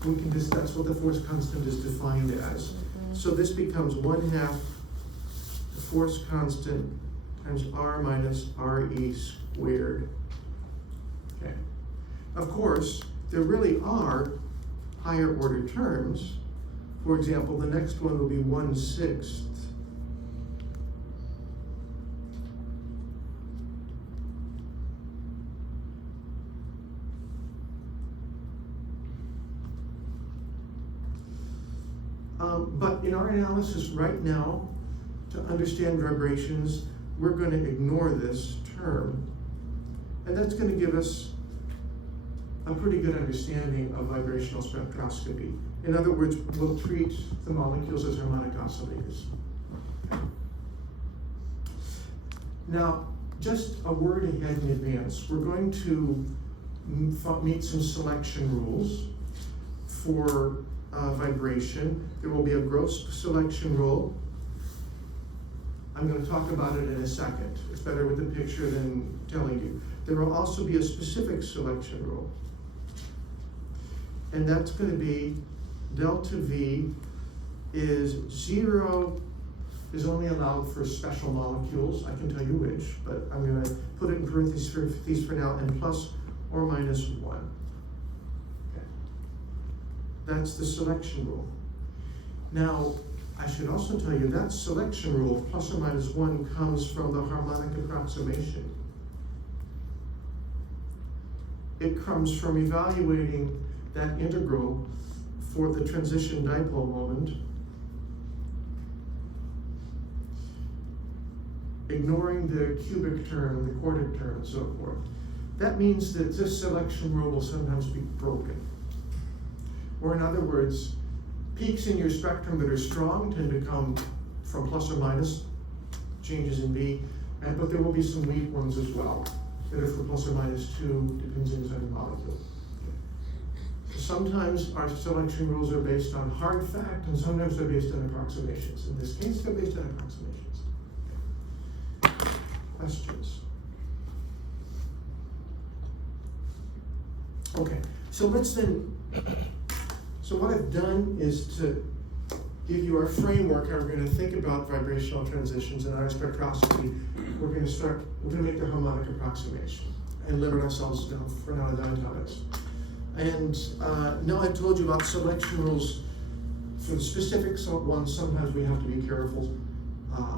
We can just, that's what the force constant is defined as. So this becomes 1/2 the force constant times R minus RE squared. Okay. Of course, there really are higher order terms. For example, the next one will be 1/6. But in our analysis right now, to understand vibrations, we're going to ignore this term. And that's going to give us a pretty good understanding of vibrational spectroscopy. In other words, we'll treat the molecules as harmonic oscillators. Now, just a word ahead in advance. We're going to meet some selection rules for vibration. There will be a gross selection rule. I'm going to talk about it in a second. It's better with the picture than telling you. There will also be a specific selection rule. And that's going to be delta V is 0 is only allowed for special molecules. I can tell you which, but I'm going to put it in parentheses for now, and plus or minus 1. That's the selection rule. Now, I should also tell you that selection rule, plus or minus 1, comes from the harmonic approximation. It comes from evaluating that integral for the transition dipole moment, ignoring the cubic term, the quartic term, and so forth. That means that this selection rule will sometimes be broken. Or in other words, peaks in your spectrum that are strong tend to come from plus or minus changes in V, but there will be some weak ones as well that are for plus or minus 2, depends on the molecule. Sometimes our selection rules are based on hard fact, and sometimes they're based on approximations. In this case, they're based on approximations. Questions? Okay, so let's then. So what I've done is to give you our framework, how we're going to think about vibrational transitions in our spectroscopy. We're going to make the harmonic approximation and limit ourselves down for now to diatomics. And now I've told you about selection rules. For the specific ones, sometimes we have to be careful.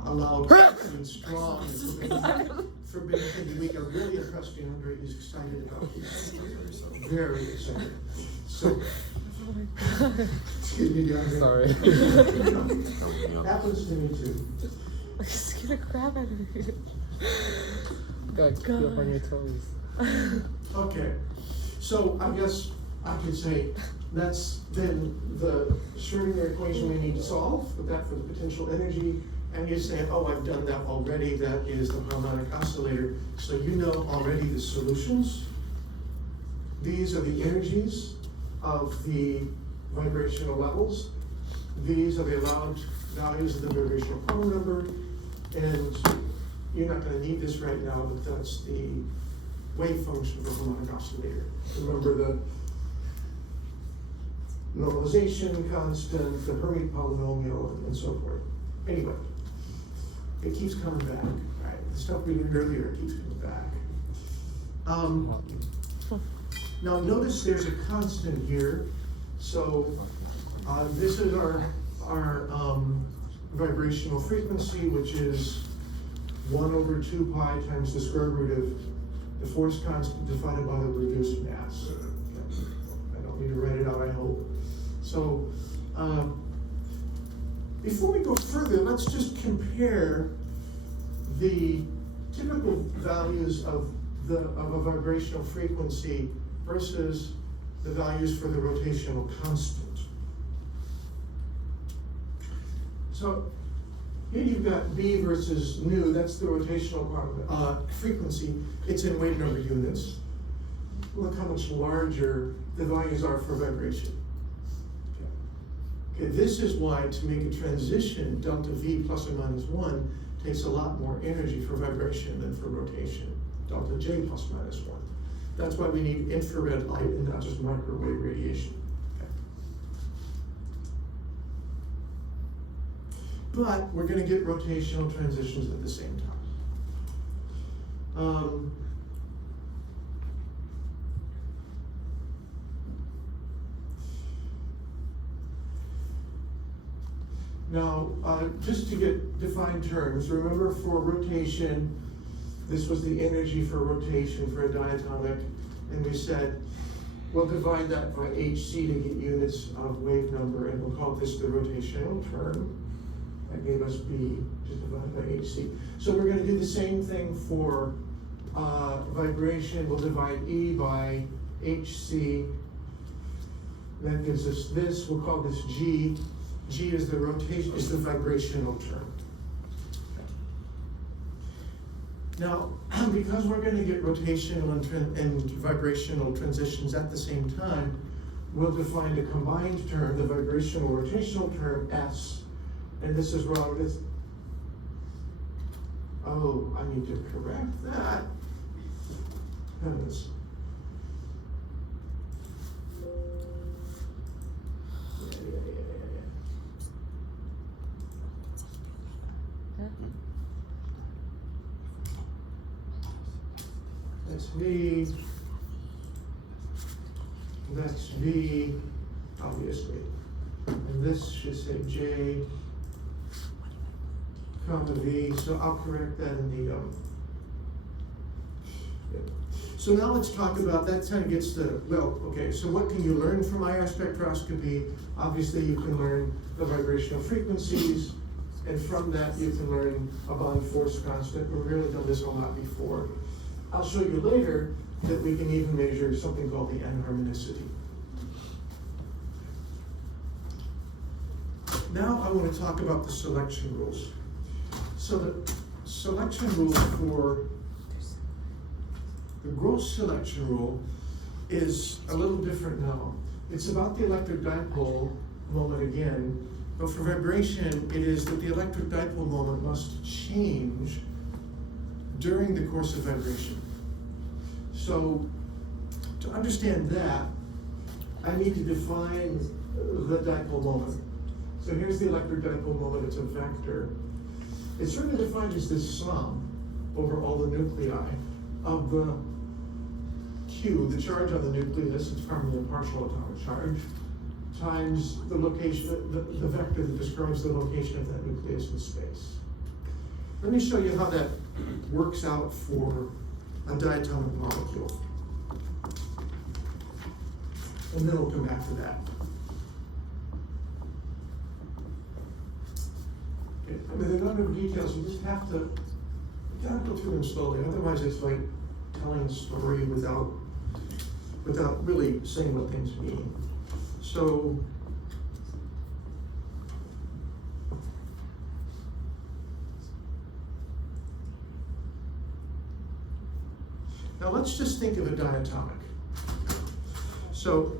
Allowed and strong and forbidden can be weak. I'm really impressed DeAndre is excited about this. Very excited. So, excuse me, DeAndre. Sorry. Happens to me too. I'm just gonna grab at it. Gotta keep up on your toes. Okay, so I guess I could say, that's then the Schrödinger equation we need to solve, with that for the potential energy. And you say, oh, I've done that already, that is the harmonic oscillator. So you know already the solutions. These are the energies of the vibrational levels. These are the allowed values of the vibrational quantum number. And you're not going to need this right now, but that's the wave function for harmonic oscillator. Remember the normalization constant, the Hermite polynomial, and so forth. Anyway, it keeps coming back, right? The stuff we learned earlier keeps coming back. Now notice there's a constant here. So this is our vibrational frequency, which is 1/2 pi times the square root of the force constant divided by the reduced mass. Okay. I don't need to write it out, I hope. So before we go further, let's just compare the typical values of a vibrational frequency versus the values for the rotational constant. So here you've got B versus nu, that's the rotational frequency. It's in wave number units. Look how much larger the values are for vibration. Okay, this is why to make a transition, delta V plus or minus 1 takes a lot more energy for vibration than for rotation, delta J plus or minus 1. That's why we need infrared light and not just microwave radiation. But we're going to get rotational transitions at the same time. Now, just to get defined terms, remember for rotation, this was the energy for rotation for a diatomic, and we said we'll divide that by hc to get units of wave number, and we'll call this the rotational term. That gave us B, just divided by hc. So we're going to do the same thing for vibration. We'll divide E by hc. That gives us this. We'll call this G. G is the rotation, is the vibrational term. Now, because we're going to get rotational and vibrational transitions at the same time, we'll define a combined term, the vibrational rotational term, S. And this is wrong. Oh, I need to correct that. Heavens. That's V. That's V, obviously. And this should say J, comma V. So I'll correct that in the. Yeah. So now let's talk about that. Kind of gets the okay. So what can you learn from IR spectroscopy? Obviously, you can learn the vibrational frequencies, and from that you can learn a bond force constant. We've really done this a lot before. I'll show you later that we can even measure something called the anharmonicity. Now I want to talk about the selection rules. So the selection rule for the gross selection rule is a little different now. It's about the electric dipole moment again, but for vibration, it is that the electric dipole moment must change during the course of vibration. So to understand that, I need to define the dipole moment. So here's the electric dipole moment, it's a vector. It's sort of defined as this sum over all the nuclei of the Q, the charge on the nucleus, it's primarily a partial atomic charge, times the location, the vector that describes the location of that nucleus in space. Let me show you how that works out for a diatomic molecule. And then we'll come back to that. Okay. I mean, there are a number of details, you just have to, you gotta go through them slowly, otherwise it's like telling a story without without really saying what things mean. So, now let's just think of a diatomic. So,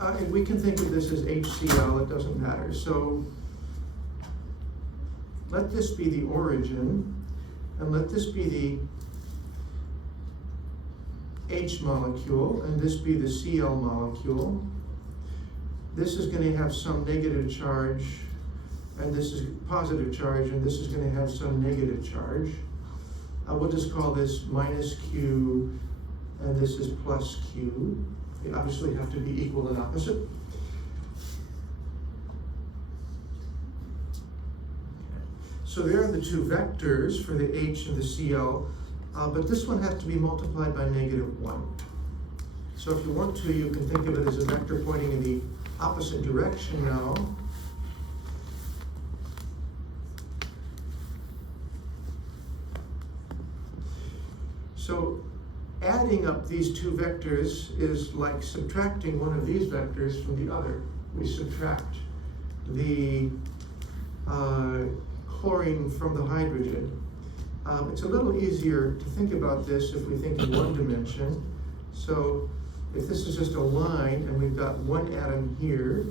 and we can think of this as HCl, it doesn't matter. So, let this be the origin, and let this be the H molecule, and this be the Cl molecule. This is going to have some negative charge, and this is positive charge, and this is going to have some negative charge. We'll just call this minus Q, and this is plus Q. They obviously have to be equal and opposite. So there are the two vectors for the H and the Cl, but this one has to be multiplied by -1. So if you want to, you can think of it as a vector pointing in the opposite direction now. So adding up these two vectors is like subtracting one of these vectors from the other. We subtract the chlorine from the hydrogen. It's a little easier to think about this if we think in one dimension. So if this is just a line and we've got one atom here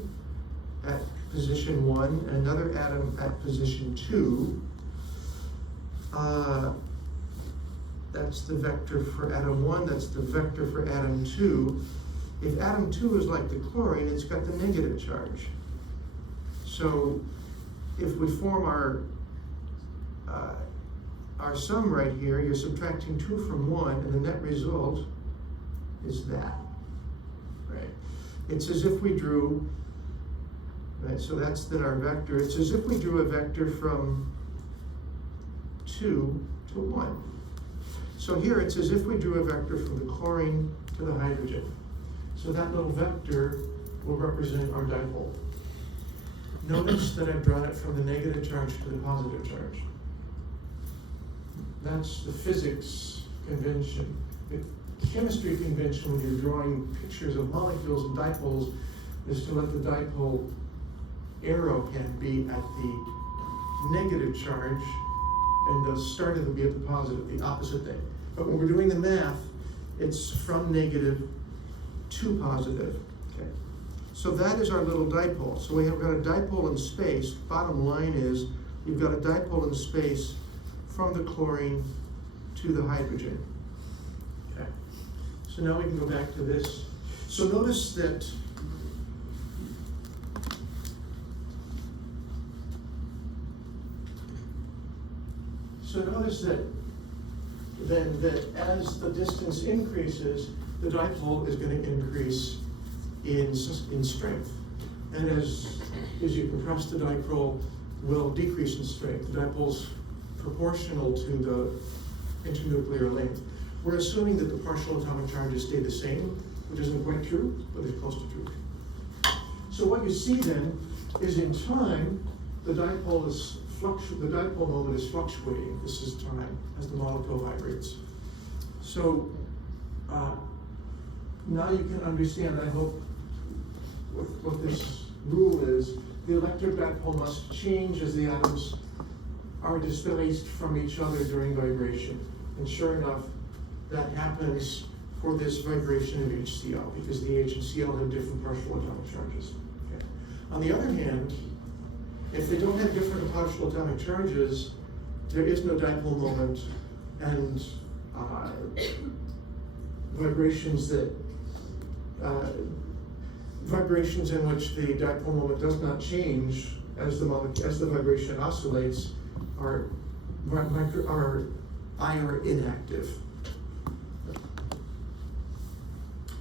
at position 1 and another atom at position 2, that's the vector for atom 1, that's the vector for atom 2. If atom 2 is like the chlorine, it's got the negative charge. So if we form our sum right here, you're subtracting 2 from 1, and the net result is that, right? It's as if we drew, right, so that's then our vector. It's as if we drew a vector from 2 to 1. So here it's as if we drew a vector from the chlorine to the hydrogen. So that little vector will represent our dipole. Notice that I've drawn it from the negative charge to the positive charge. That's the physics convention. The chemistry convention when you're drawing pictures of molecules and dipoles is to let the dipole arrowhead be at the negative charge and the start of it be at the positive, the opposite thing. But when we're doing the math, it's from negative to positive. Okay. So that is our little dipole. So we have got a dipole in space. Bottom line is we've got a dipole in space from the chlorine to the hydrogen. Okay. So now we can go back to this. So notice that as the distance increases, the dipole is going to increase in strength. And as you compress the dipole, will decrease in strength. The dipole's proportional to the internuclear length. We're assuming that the partial atomic charges stay the same, which isn't quite true, but it's close to true. So what you see then is in time, the dipole moment is fluctuating. This is time as the molecule vibrates. So now you can understand, I hope, what this rule is. The electric dipole must change as the atoms are displaced from each other during vibration. And sure enough, that happens for this vibration of HCl, because the H and Cl have different partial atomic charges. Okay. On the other hand, if they don't have different partial atomic charges, there is no dipole moment, and vibrations in which the dipole moment does not change as the vibration oscillates are inactive.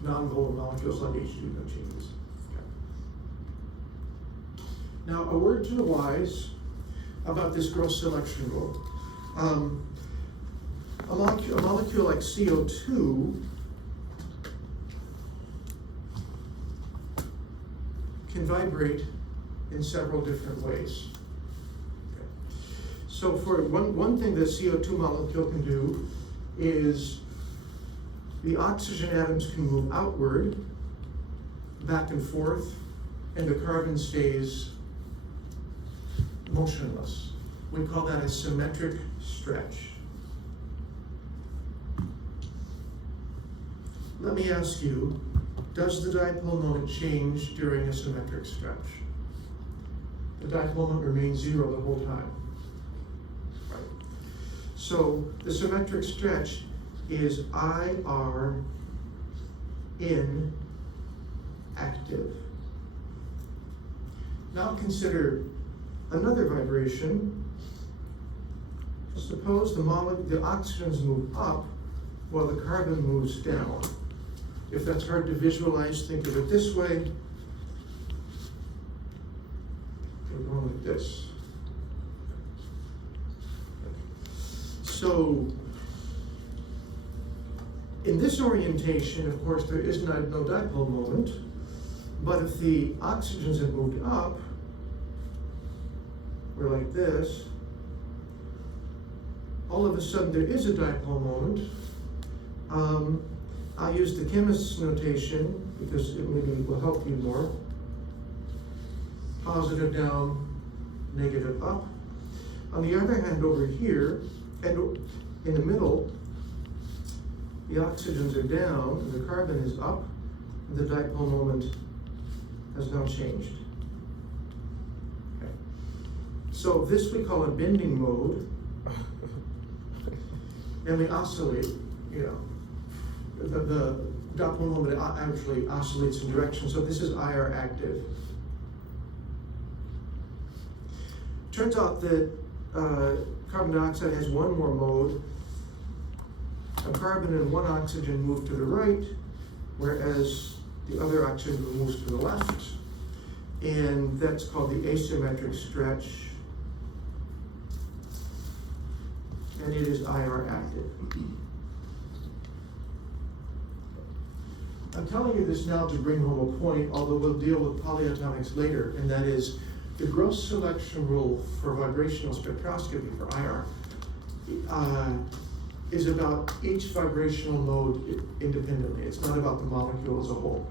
Non-polar molecules like H2 don't change. Now, a word to the wise about this gross selection rule. A molecule like CO2 can vibrate in several different ways. Okay. So for one thing that CO2 molecule can do is the oxygen atoms can move outward, back and forth, and the carbon stays motionless. We call that a symmetric stretch. Let me ask you, does the dipole moment change during a symmetric stretch? The dipole moment remains zero the whole time. Right. So the symmetric stretch is IR in active. Now consider another vibration. Suppose the oxygens move up while the carbon moves down. If that's hard to visualize, think of it this way. We're going like this. So, in this orientation, of course, there is no dipole moment, but if the oxygens have moved up, we're like this, all of a sudden there is a dipole moment. I'll use the chemist's notation because it maybe will help you more. Positive down, negative up. On the other hand, over here, and in the middle, the oxygens are down, and the carbon is up, and the dipole moment has now changed. Okay. So this we call a bending mode, and we oscillate, you know. The dipole moment actually oscillates in direction, so this is IR active. Turns out that carbon dioxide has one more mode. A carbon and one oxygen move to the right, whereas the other oxygen moves to the left. And that's called the asymmetric stretch. And it is IR active. I'm telling you this now to bring home a point, although we'll deal with polyatomics later, and that is the gross selection rule for vibrational spectroscopy for IR is about each vibrational mode independently. It's not about the molecule as a whole.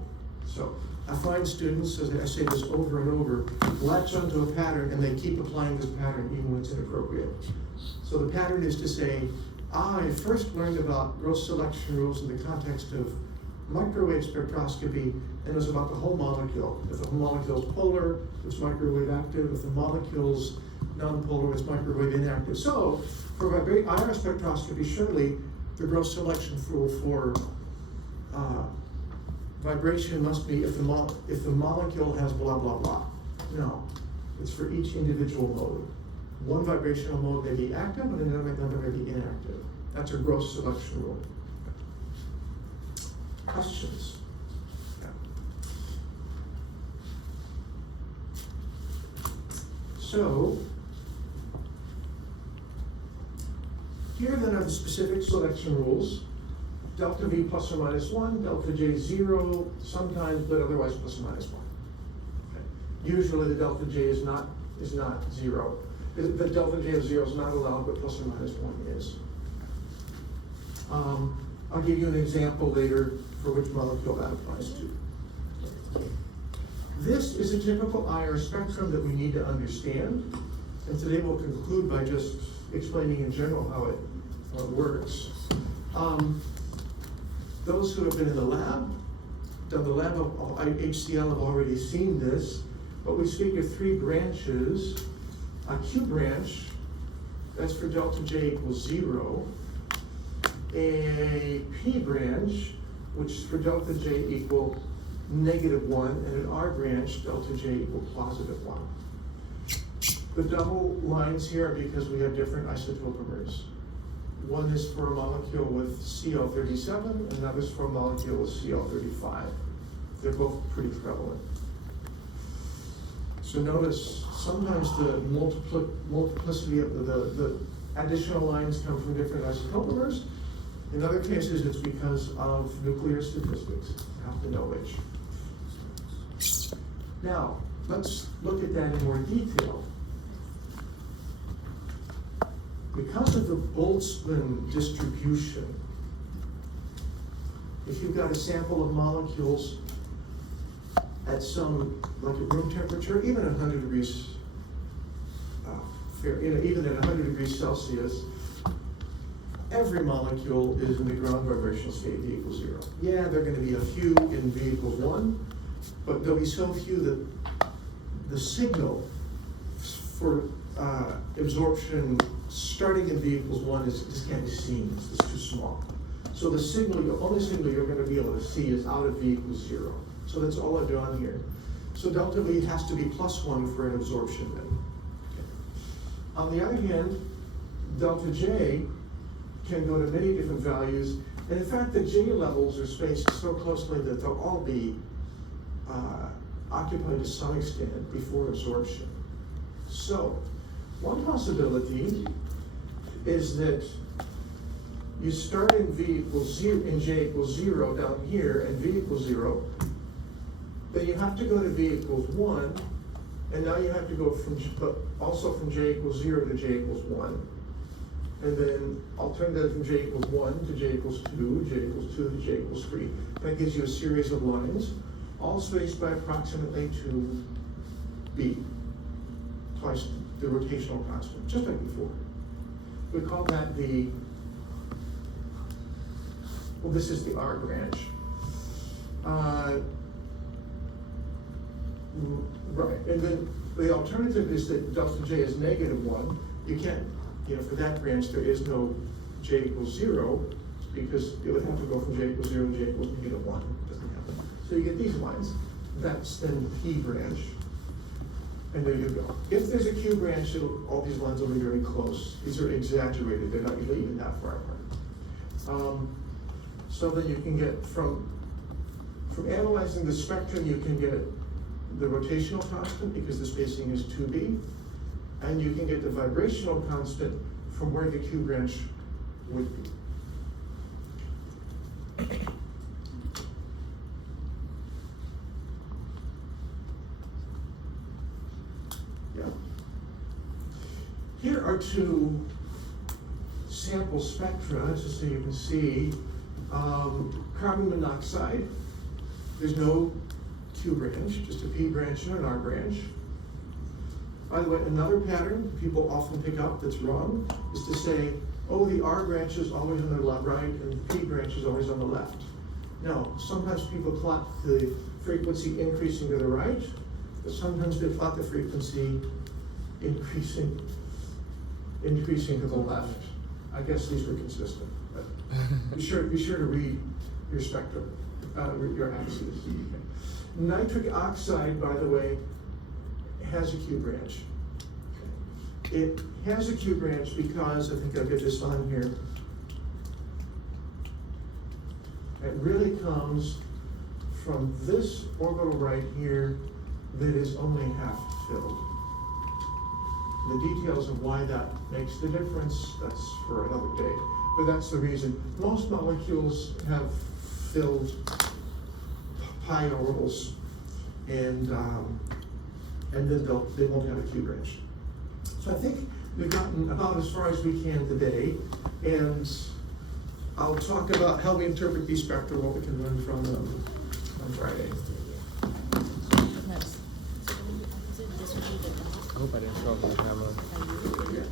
So I find students, as I say this over and over, latch onto a pattern and they keep applying this pattern even when it's inappropriate. So the pattern is to say, I first learned about gross selection rules in the context of microwave spectroscopy, and it was about the whole molecule. If the molecule is polar, it's microwave active. If the molecule's non-polar, it's microwave inactive. So, for IR spectroscopy, surely the gross selection rule for vibration must be if the molecule has blah, blah, blah. No, it's for each individual mode. One vibrational mode may be active, and another may be inactive. That's a gross selection rule. Questions? Yeah. So, here then are the specific selection rules. Delta V plus or minus 1, delta J 0, sometimes, but otherwise plus or minus 1. Okay. Usually the delta J is not 0. The delta J of 0 is not allowed, but plus or minus 1 is. I'll give you an example later for which molecule that applies to. This is a typical IR spectrum that we need to understand, and today we'll conclude by just explaining in general how it works. Those who have been in the lab, done the lab of HCl have already seen this, but we speak of three branches. A Q branch, that's for delta J equals 0. A P branch, which is for delta J equal -1, and an R branch, delta J equal +1. The double lines here are because we have different isotopomers. One is for a molecule with Cl37, and another is for a molecule with Cl35. They're both pretty prevalent. So notice, sometimes the multiplicity of the additional lines come from different isotopomers. In other cases, it's because of nuclear statistics. You have to know which. Now, let's look at that in more detail. Because of the Boltzmann distribution, if you've got a sample of molecules at some, like at room temperature, even at 100 degrees, even at 100 degrees Celsius, every molecule is in the ground vibrational state V equals 0. Yeah, there are going to be a few in V equals 1, but there'll be so few that the signal for absorption starting in V equals 1 just can't be seen. It's just too small. So the signal, the only signal you're going to be able to see is out of V equals 0. So that's all I've done here. So delta V has to be +1 for an absorption then. Okay. On the other hand, delta J can go to many different values. And in fact, the J levels are spaced so closely that they'll all be occupied to some extent before absorption. So, one possibility is that you start in V equals 0, in J equals 0 down here, and V equals 0. Then you have to go to V equals 1, and now you have to go also from J equals 0 to J equals 1. And then alternative from J equals 1 to J equals 2, J equals 2 to J equals 3. That gives you a series of lines, all spaced by approximately 2b, twice the rotational constant, just like before. We call that well, this is the R branch. Right, and then the alternative is that delta J is -1. You can't, for that branch, there is no J equals 0, because it would have to go from J equals 0 to J equals -1. Doesn't happen. So you get these lines. That's then the P branch. And there you go. If there's a Q branch, all these lines will be very close. These are exaggerated. They're not even that far apart. So then you can get from analyzing the spectrum, you can get the rotational constant because the spacing is 2b, and you can get the vibrational constant from where the Q branch would be. Yeah. Here are two sample spectra, just so you can see. Carbon monoxide, there's no Q branch, just a P branch and an R branch. By the way, another pattern people often pick up that's wrong is to say, oh, the R branch is always on the right and the P branch is always on the left. No, sometimes people plot the frequency increasing to the right, but sometimes they plot the frequency increasing to the left. I guess these were consistent, but be sure to read your spectrum, your axes. Nitric oxide, by the way, has a Q branch. It has a Q branch because, I think I'll get this on here, it really comes from this orbital right here that is only half filled. The details of why that makes the difference, that's for another day. But that's the reason. Most molecules have filled pi orbitals, and then they won't have a Q branch. So I think we've gotten about as far as we can today, and I'll talk about how we interpret these spectra, what we can learn from them on Friday. I hope I didn't show up on camera. Yeah.